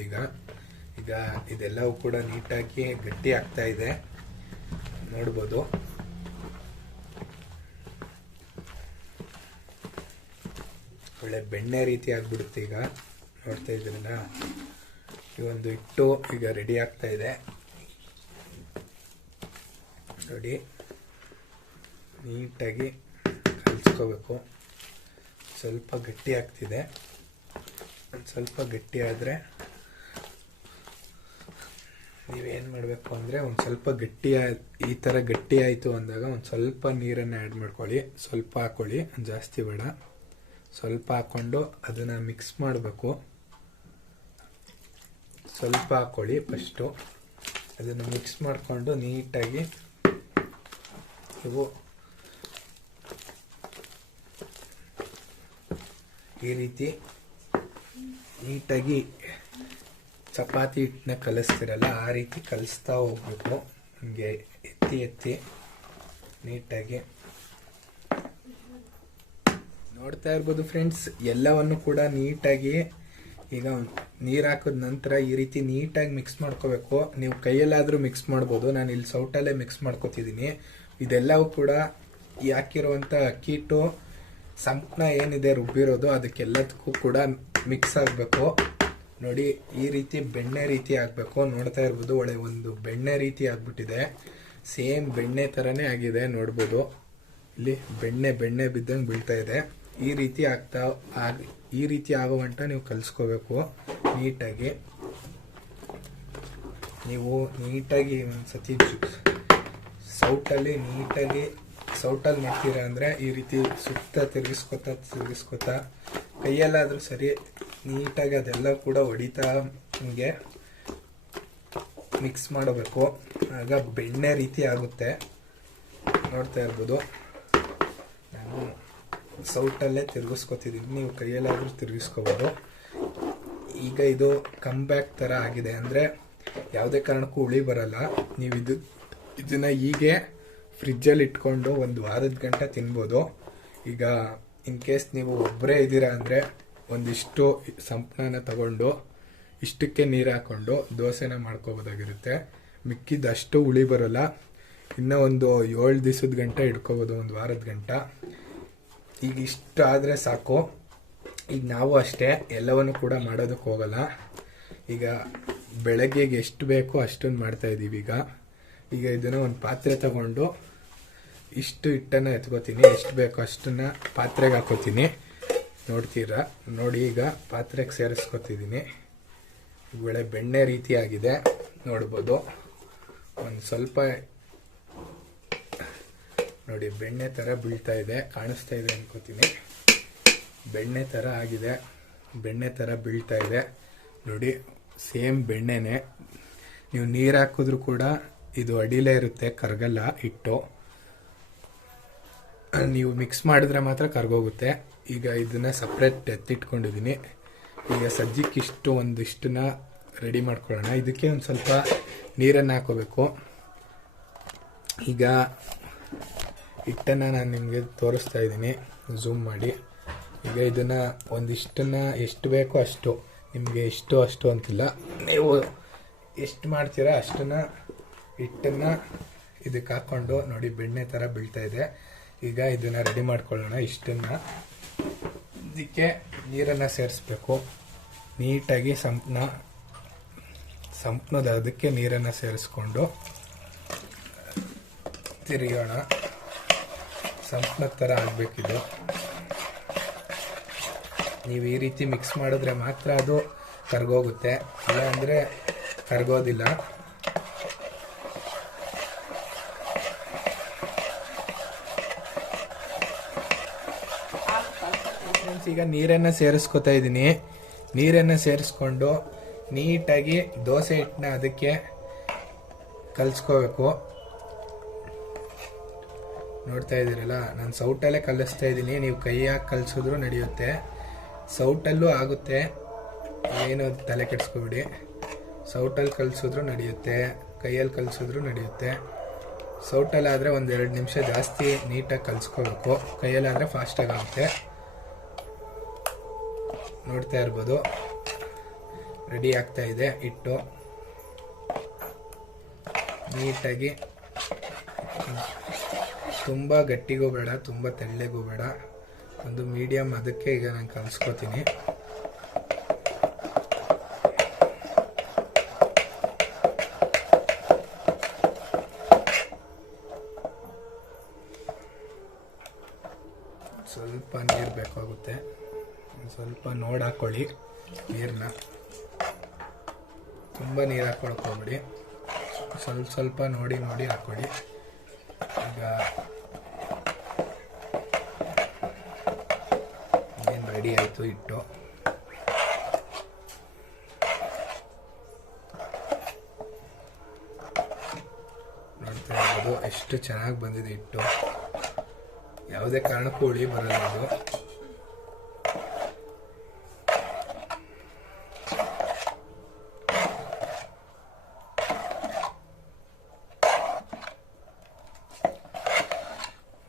ಈಗ ಇದೆಲ್ಲವೂ ಕೂಡ ನೀಟಾಗಿ ಗಟ್ಟಿ ಆಗ್ತಾ ಇದೆ, ನೋಡ್ಬೋದು. ಒಳ್ಳೆ ಬೆಣ್ಣೆ ರೀತಿ ಆಗ್ಬಿಡುತ್ತೆ. ಈಗ ನೋಡ್ತಾ ಇದ್ರಲ್ಲ, ಈ ಒಂದು ಹಿಟ್ಟು ಈಗ ರೆಡಿ ಆಗ್ತಾ ಇದೆ ನೋಡಿ. ನೀಟಾಗಿ ಕಲಿಸ್ಕೋಬೇಕು. ಸ್ವಲ್ಪ ಗಟ್ಟಿ ಆಗ್ತಿದೆ. ಒಂದು ಸ್ವಲ್ಪ ಗಟ್ಟಿ ಆದರೆ ನೀವೇನು ಮಾಡಬೇಕು ಅಂದರೆ ಒಂದು ಸ್ವಲ್ಪ ಗಟ್ಟಿ ಈ ಥರ ಗಟ್ಟಿ ಆಯಿತು ಅಂದಾಗ ಒಂದು ಸ್ವಲ್ಪ ನೀರನ್ನು ಆ್ಯಡ್ ಮಾಡ್ಕೊಳ್ಳಿ. ಸ್ವಲ್ಪ ಹಾಕ್ಕೊಳ್ಳಿ, ಜಾಸ್ತಿ ಬೇಡ. ಸ್ವಲ್ಪ ಹಾಕ್ಕೊಂಡು ಅದನ್ನು ಮಿಕ್ಸ್ ಮಾಡಬೇಕು. ಸ್ವಲ್ಪ ಹಾಕ್ಕೊಳ್ಳಿ ಫಸ್ಟು. ಅದನ್ನು ಮಿಕ್ಸ್ ಮಾಡಿಕೊಂಡು ನೀಟಾಗಿ ನೀವು ಈ ರೀತಿ ನೀಟಾಗಿ ಚಪಾತಿ ಹಿಟ್ಟನ್ನ ಕಲಿಸ್ತಿರಲ್ಲ ಆ ರೀತಿ ಕಲಿಸ್ತಾ ಹೋಗ್ಬೇಕು. ಹಂಗೆ ಎತ್ತಿ ನೀಟಾಗಿ ನೋಡ್ತಾ ಇರ್ಬೋದು ಫ್ರೆಂಡ್ಸ್. ಎಲ್ಲವನ್ನು ಕೂಡ ನೀಟಾಗಿ ಈಗ ನೀರು ಹಾಕಿದ ನಂತರ ಈ ರೀತಿ ನೀಟಾಗಿ ಮಿಕ್ಸ್ ಮಾಡ್ಕೋಬೇಕು. ನೀವು ಕೈಯಲ್ಲಾದರೂ ಮಿಕ್ಸ್ ಮಾಡ್ಬೋದು. ನಾನು ಇಲ್ಲಿ ಸೌಟಲ್ಲೇ ಮಿಕ್ಸ್ ಮಾಡ್ಕೋತಿದ್ದೀನಿ. ಇದೆಲ್ಲವೂ ಕೂಡ ಈ ಹಾಕಿರುವಂಥ ಅಕ್ಕಿ ಹಿಟ್ಟು ಸಂಪನ್ನ ಏನಿದೆ ರುಬ್ಬಿರೋದು ಅದಕ್ಕೆಲ್ಲದಕ್ಕೂ ಕೂಡ ಮಿಕ್ಸ್ ಆಗಬೇಕು. ನೋಡಿ, ಈ ರೀತಿ ಬೆಣ್ಣೆ ರೀತಿ ಆಗಬೇಕು. ನೋಡ್ತಾ ಇರ್ಬೋದು, ಒಳ್ಳೆ ಒಂದು ಬೆಣ್ಣೆ ರೀತಿ ಆಗ್ಬಿಟ್ಟಿದೆ. ಸೇಮ್ ಬೆಣ್ಣೆ ಥರನೇ ಆಗಿದೆ, ನೋಡ್ಬೋದು. ಇಲ್ಲಿ ಬೆಣ್ಣೆ ಬಿದ್ದಂಗೆ ಬೀಳ್ತಾ ಇದೆ. ಈ ರೀತಿ ಆಗುವಂಟ ನೀವು ಕಲಿಸ್ಕೋಬೇಕು ನೀಟಾಗಿ. ನೀವು ನೀಟಾಗಿ ಒಂದ್ಸತಿ ಸೌಟಲ್ಲಿ ಮಾಡ್ತೀರಾ ಅಂದರೆ ಈ ರೀತಿ ಸುತ್ತ ತಿರುಗಿಸ್ಕೊತಾ ಕೈಯಲ್ಲಾದರೂ ಸರಿ ನೀಟಾಗಿ ಅದೆಲ್ಲ ಕೂಡ ಹೊಡಿತಾ ನಿಮಗೆ ಮಿಕ್ಸ್ ಮಾಡಬೇಕು. ಆಗ ಬೆಣ್ಣೆ ರೀತಿ ಆಗುತ್ತೆ. ನೋಡ್ತಾ ಇರ್ಬೋದು, ನಾನು ಸೌಟಲ್ಲೇ ತಿರುಗಿಸ್ಕೊತಿದ್ದೀನಿ. ನೀವು ಕೈಯಲ್ಲಾದರೂ ತಿರುಗಿಸ್ಕೋಬೋದು. ಈಗ ಇದು ಕಮ್ಬ್ಯಾಕ್ ಥರ ಆಗಿದೆ ಅಂದರೆ ಯಾವುದೇ ಕಾರಣಕ್ಕೂ ಹುಳಿ ಬರಲ್ಲ. ನೀವು ಇದನ್ನು ಹೀಗೆ ಫ್ರಿಜ್ಜಲ್ಲಿ ಇಟ್ಕೊಂಡು 1 ವಾರದ ಗಂಟ ತಿನ್ಬೋದು. ಈಗ ಇನ್ ಕೇಸ್ ನೀವು ಒಬ್ಬರೇ ಇದ್ದೀರಾ ಅಂದರೆ ಒಂದಿಷ್ಟು ಸಂಪನ್ನ ತಗೊಂಡು ಇಷ್ಟಕ್ಕೆ ನೀರು ಹಾಕ್ಕೊಂಡು ದೋಸೆನ ಮಾಡ್ಕೋಬೋದಾಗಿರುತ್ತೆ. ಮಿಕ್ಕಿದ್ದಷ್ಟು ಹುಳಿ ಬರೋಲ್ಲ. ಇನ್ನೂ ಒಂದು 7 ದಿವಸದ ಗಂಟ ಇಟ್ಕೋಬೋದು, 1 ವಾರದ ಗಂಟ. ಈಗ ಇಷ್ಟು ಆದರೆ ಸಾಕು. ಈಗ ನಾವು ಅಷ್ಟೇ ಎಲ್ಲವನ್ನು ಕೂಡ ಮಾಡೋದಕ್ಕೆ ಹೋಗಲ್ಲ. ಈಗ ಬೆಳಗ್ಗೆಗೆ ಎಷ್ಟು ಬೇಕೋ ಅಷ್ಟನ್ನು ಮಾಡ್ತಾಯಿದ್ದೀವಿ. ಈಗ ಇದನ್ನು ಒಂದು ಪಾತ್ರೆ ತಗೊಂಡು ಇಷ್ಟು ಹಿಟ್ಟನ್ನು ಎತ್ಕೋತೀನಿ. ಎಷ್ಟು ಬೇಕೋ ಅಷ್ಟನ್ನು ಪಾತ್ರೆಗೆ ಹಾಕೋತೀನಿ. ನೋಡ್ತೀರಾ ನೋಡಿ, ಈಗ ಪಾತ್ರೆಗೆ ಸೇರಿಸ್ಕೊತಿದ್ದೀನಿ. ಒಳ್ಳೆ ಬೆಣ್ಣೆ ರೀತಿ ಆಗಿದೆ, ನೋಡ್ಬೋದು. ಒಂದು ಸ್ವಲ್ಪ ನೋಡಿ, ಬೆಣ್ಣೆ ಥರ ಬೀಳ್ತಾ ಇದೆ, ಕಾಣಿಸ್ತಾ ಇದೆ ಅನ್ಕೋತೀನಿ. ಬೆಣ್ಣೆ ಥರ ಆಗಿದೆ, ಬೆಣ್ಣೆ ಥರ ಬೀಳ್ತಾ ಇದೆ ನೋಡಿ. ಸೇಮ್ ಬೆಣ್ಣೆನೆ. ನೀವು ನೀರು ಹಾಕಿದ್ರು ಕೂಡ ಇದು ಅಡಿಲೇ ಇರುತ್ತೆ, ಕರಗಲ್ಲ ಹಿಟ್ಟು. ನೀವು ಮಿಕ್ಸ್ ಮಾಡಿದ್ರೆ ಮಾತ್ರ ಕರ್ಗೋಗುತ್ತೆ. ಈಗ ಇದನ್ನ ಸಪ್ರೇಟ್ ಎತ್ತಿಟ್ಕೊಂಡಿದ್ದೀನಿ. ಈಗ ಸದ್ಯಕ್ಕಿಷ್ಟು ಒಂದಿಷ್ಟನ್ನ ರೆಡಿ ಮಾಡ್ಕೊಳ್ಳೋಣ. ಇದಕ್ಕೆ ಒಂದು ಸ್ವಲ್ಪ ನೀರನ್ನು ಹಾಕೋಬೇಕು. ಈಗ ಹಿಟ್ಟನ್ನು ನಾನು ನಿಮಗೆ ತೋರಿಸ್ತಾ ಇದ್ದೀನಿ, ಝೂಮ್ ಮಾಡಿ. ಈಗ ಇದನ್ನು ಒಂದಿಷ್ಟನ್ನು ಎಷ್ಟು ಬೇಕೋ ಅಷ್ಟು, ನಿಮಗೆ ಅಷ್ಟು ಅಂತಿಲ್ಲ, ನೀವು ಎಷ್ಟು ಮಾಡ್ತೀರಾ ಅಷ್ಟನ್ನು ಹಿಟ್ಟನ್ನು ಇದಕ್ಕೆ ಹಾಕ್ಕೊಂಡು ನೋಡಿ ಬೆಣ್ಣೆ ಥರ ಬೀಳ್ತಾ ಇದೆ. ಈಗ ಇದನ್ನು ರೆಡಿ ಮಾಡ್ಕೊಳ್ಳೋಣ. ಇಷ್ಟನ್ನು ಇದಕ್ಕೆ ನೀರನ್ನು ಸೇರಿಸ್ಬೇಕು. ನೀಟಾಗಿ ಸಂಪನದ ಅದಕ್ಕೆ ನೀರನ್ನು ಸೇರಿಸ್ಕೊಂಡು ತಿರುಗೋಣ. ಸಂಪನದ ಥರ ಆಗಬೇಕಿದು. ನೀವು ಈ ರೀತಿ ಮಿಕ್ಸ್ ಮಾಡಿದ್ರೆ ಮಾತ್ರ ಅದು ಕರ್ಗೋಗುತ್ತೆ, ಇಲ್ಲ ಅಂದರೆ ಕರ್ಗೋದಿಲ್ಲ. ಈಗ ನೀರನ್ನು ಸೇರಿಸ್ಕೊತಾ ಇದ್ದೀನಿ. ನೀರನ್ನು ಸೇರಿಸ್ಕೊಂಡು ನೀಟಾಗಿ ದೋಸೆ ಹಿಟ್ಟನ್ನ ಅದಕ್ಕೆ ಕಲಿಸ್ಕೋಬೇಕು. ನೋಡ್ತಾ ಇದ್ದೀರಲ್ಲ, ನಾನು ಸೌಟಲ್ಲೇ ಕಲಿಸ್ತಾ ಇದ್ದೀನಿ. ನೀವು ಕೈಯಾಗಿ ಕಲಿಸಿದ್ರು ನಡೆಯುತ್ತೆ, ಸೌಟಲ್ಲೂ ಆಗುತ್ತೆ, ಏನು ತಲೆ ಕೆಡಿಸ್ಕೊಬಿಡಿ. ಸೌಟಲ್ಲಿ ಕಲಿಸಿದ್ರು ನಡೆಯುತ್ತೆ, ಕೈಯಲ್ಲಿ ಕಲಿಸಿದ್ರು ನಡೆಯುತ್ತೆ. ಸೌಟಲ್ಲಾದರೆ ಒಂದು 2 ನಿಮಿಷ ಜಾಸ್ತಿ ನೀಟಾಗಿ ಕಲಿಸ್ಕೋಬೇಕು, ಕೈಯಲ್ಲಾದರೆ ಫಾಸ್ಟಾಗಿ ಆಗುತ್ತೆ. ನೋಡ್ತಾ ಇರ್ಬೋದು, ರೆಡಿ ಆಗ್ತಾ ಇದೆ ಹಿಟ್ಟು. ನೀಟಾಗಿ ತುಂಬ ಗಟ್ಟಿಗೂ ಬೇಡ, ತುಂಬ ತೆಳ್ಳಗೂ ಬೇಡ, ಒಂದು ಮೀಡಿಯಮ್ ಅದಕ್ಕೆ ಈಗ ನಾನು ಕಲಿಸ್ಕೊತೀನಿ. ಸ್ವಲ್ಪ ನೀರು ಬೇಕಾಗುತ್ತೆ, ಸ್ವಲ್ಪ ನೋಡಿ ಹಾಕ್ಕೊಳ್ಳಿ ನೀರನ್ನ. ತುಂಬ ನೀರು ಹಾಕ್ಕೊಳಕ್ಕೆ ಹೋಗ್ಬಿಡಿ, ಸ್ವಲ್ಪ ನೋಡಿ ಹಾಕ್ಕೊಳ್ಳಿ. ಈಗ ಏನು ರೆಡಿ ಆಯಿತು ಹಿಟ್ಟು. ನೋಡ್ತಾ ಇರ್ಬೋದು ಎಷ್ಟು ಚೆನ್ನಾಗಿ ಬಂದಿದೆ ಹಿಟ್ಟು. ಯಾವುದೇ ಕಾರಣಕ್ಕೂ ಹುಳಿ ಬರಲ್ಲ ಇದು.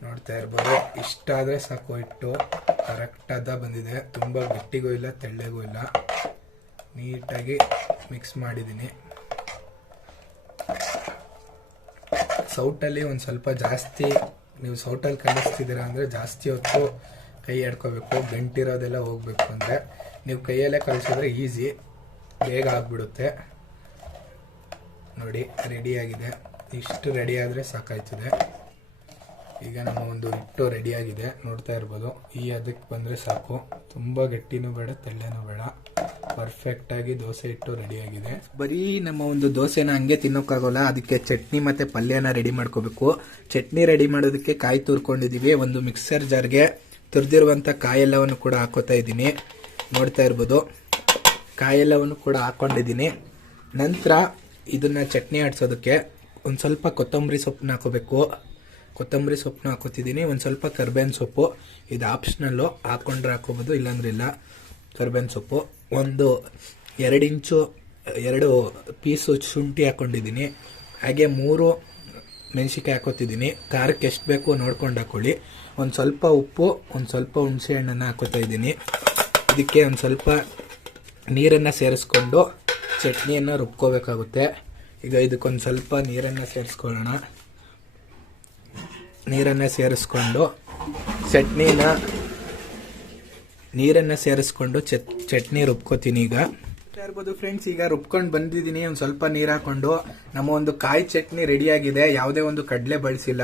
ನೋಡ್ತಾ ಇರ್ಬೋದು, ಇಷ್ಟಾದರೆ ಸಾಕು ಹಿಟ್ಟು. ಕರೆಕ್ಟಾದ ಬಂದಿದೆ, ತುಂಬ ಗಟ್ಟಿಗೂ ಇಲ್ಲ ತೆಳ್ಳಗೂ ಇಲ್ಲ. ನೀಟಾಗಿ ಮಿಕ್ಸ್ ಮಾಡಿದ್ದೀನಿ. ಸೌಟಲ್ಲಿ ಒಂದು ಸ್ವಲ್ಪ ಜಾಸ್ತಿ, ನೀವು ಸೌಟಲ್ಲಿ ಕಲಿಸ್ತಿದ್ದೀರಾ ಅಂದರೆ ಜಾಸ್ತಿ ಹೊತ್ತು ಕೈ ಆಡ್ಕೋಬೇಕು, ಗಂಟಿರೋದೆಲ್ಲ ಹೋಗ್ಬೇಕು. ಅಂದರೆ ನೀವು ಕೈಯಲ್ಲೇ ಕಲಿಸಿದ್ರೆ ಈಸಿ, ಬೇಗ ಆಗಿಬಿಡುತ್ತೆ. ನೋಡಿ ರೆಡಿಯಾಗಿದೆ. ಇಷ್ಟು ರೆಡಿ ಆದರೆ ಸಾಕಾಯ್ತದೆ. ಈಗ ನಮ್ಮ ಒಂದು ಹಿಟ್ಟು ರೆಡಿಯಾಗಿದೆ, ನೋಡ್ತಾ ಇರ್ಬೋದು. ಈ ಅದಕ್ಕೆ ಬಂದರೆ ಸಾಕು, ತುಂಬ ಗಟ್ಟಿನೂ ಬೇಡ ತೆಳ್ಳನೂ ಬೇಡ, ಪರ್ಫೆಕ್ಟಾಗಿ ದೋಸೆ ಹಿಟ್ಟು ರೆಡಿಯಾಗಿದೆ. ಬರೀ ನಮ್ಮ ಒಂದು ದೋಸೆನ ಹಂಗೆ ತಿನ್ನೋಕ್ಕಾಗೋಲ್ಲ, ಅದಕ್ಕೆ ಚಟ್ನಿ ಮತ್ತು ಪಲ್ಯನ ರೆಡಿ ಮಾಡ್ಕೋಬೇಕು. ಚಟ್ನಿ ರೆಡಿ ಮಾಡೋದಕ್ಕೆ ಕಾಯಿ ತುರ್ಕೊಂಡಿದ್ದೀವಿ. ಒಂದು ಮಿಕ್ಸರ್ ಜಾರ್ಗೆ ತುರಿದಿರುವಂಥ ಕಾಯೆಲ್ಲವನ್ನು ಕೂಡ ಹಾಕೋತಾ ಇದ್ದೀನಿ. ನೋಡ್ತಾ ಇರ್ಬೋದು, ಕಾಯೆಲ್ಲವನ್ನು ಕೂಡ ಹಾಕ್ಕೊಂಡಿದ್ದೀನಿ. ನಂತರ ಇದನ್ನು ಚಟ್ನಿ ಆಡಿಸೋದಕ್ಕೆ ಒಂದು ಸ್ವಲ್ಪ ಕೊತ್ತಂಬರಿ ಸೊಪ್ಪನ್ನ ಹಾಕೋಬೇಕು. ಕೊತ್ತಂಬರಿ ಸೊಪ್ಪನ್ನ ಹಾಕೋತಿದ್ದೀನಿ. ಒಂದು ಸ್ವಲ್ಪ ಕರ್ಬೇವಿನ ಸೊಪ್ಪು, ಇದು ಆಪ್ಷನಲ್ಲು, ಹಾಕ್ಕೊಂಡ್ರೆ ಹಾಕೋಬೋದು, ಇಲ್ಲಾಂದ್ರೆ ಇಲ್ಲ. ಕರ್ಬೇವಿನ ಸೊಪ್ಪು, ಒಂದು 2 ಇಂಚು 2 ಪೀಸು ಶುಂಠಿ ಹಾಕ್ಕೊಂಡಿದ್ದೀನಿ. ಹಾಗೆ 3 ಮೆಣಸಿನ್ಕಾಯಿ ಹಾಕೋತಿದ್ದೀನಿ. ಖಾರಕ್ಕೆ ಎಷ್ಟು ಬೇಕು ನೋಡ್ಕೊಂಡು ಹಾಕ್ಕೊಳ್ಳಿ. ಒಂದು ಸ್ವಲ್ಪ ಉಪ್ಪು, ಒಂದು ಸ್ವಲ್ಪ ಹುಣಸೆ ಹಣ್ಣನ್ನು ಹಾಕೋತಾ ಇದ್ದೀನಿ. ಇದಕ್ಕೆ ಒಂದು ಸ್ವಲ್ಪ ನೀರನ್ನು ಸೇರಿಸ್ಕೊಂಡು ಚಟ್ನಿಯನ್ನು ರುಬ್ಕೋಬೇಕಾಗುತ್ತೆ. ಈಗ ಇದಕ್ಕೊಂದು ಸ್ವಲ್ಪ ನೀರನ್ನು ಸೇರಿಸ್ಕೊಳ್ಳೋಣ. ನೀರನ್ನು ಸೇರಿಸ್ಕೊಂಡು ನೀರನ್ನು ಸೇರಿಸ್ಕೊಂಡು ಚಟ್ನಿ ರುಬ್ಕೋತೀನಿ. ಈಗ ಇರ್ಬೋದು ಫ್ರೆಂಡ್ಸ್, ಈಗ ರುಬ್ಕೊಂಡು ಬಂದಿದ್ದೀನಿ. ಒಂದು ಸ್ವಲ್ಪ ನೀರು ಹಾಕೊಂಡು ನಮ್ಮ ಒಂದು ಕಾಯಿ ಚಟ್ನಿ ರೆಡಿಯಾಗಿದೆ. ಯಾವುದೇ ಒಂದು ಕಡಲೆ ಬಳಸಿಲ್ಲ,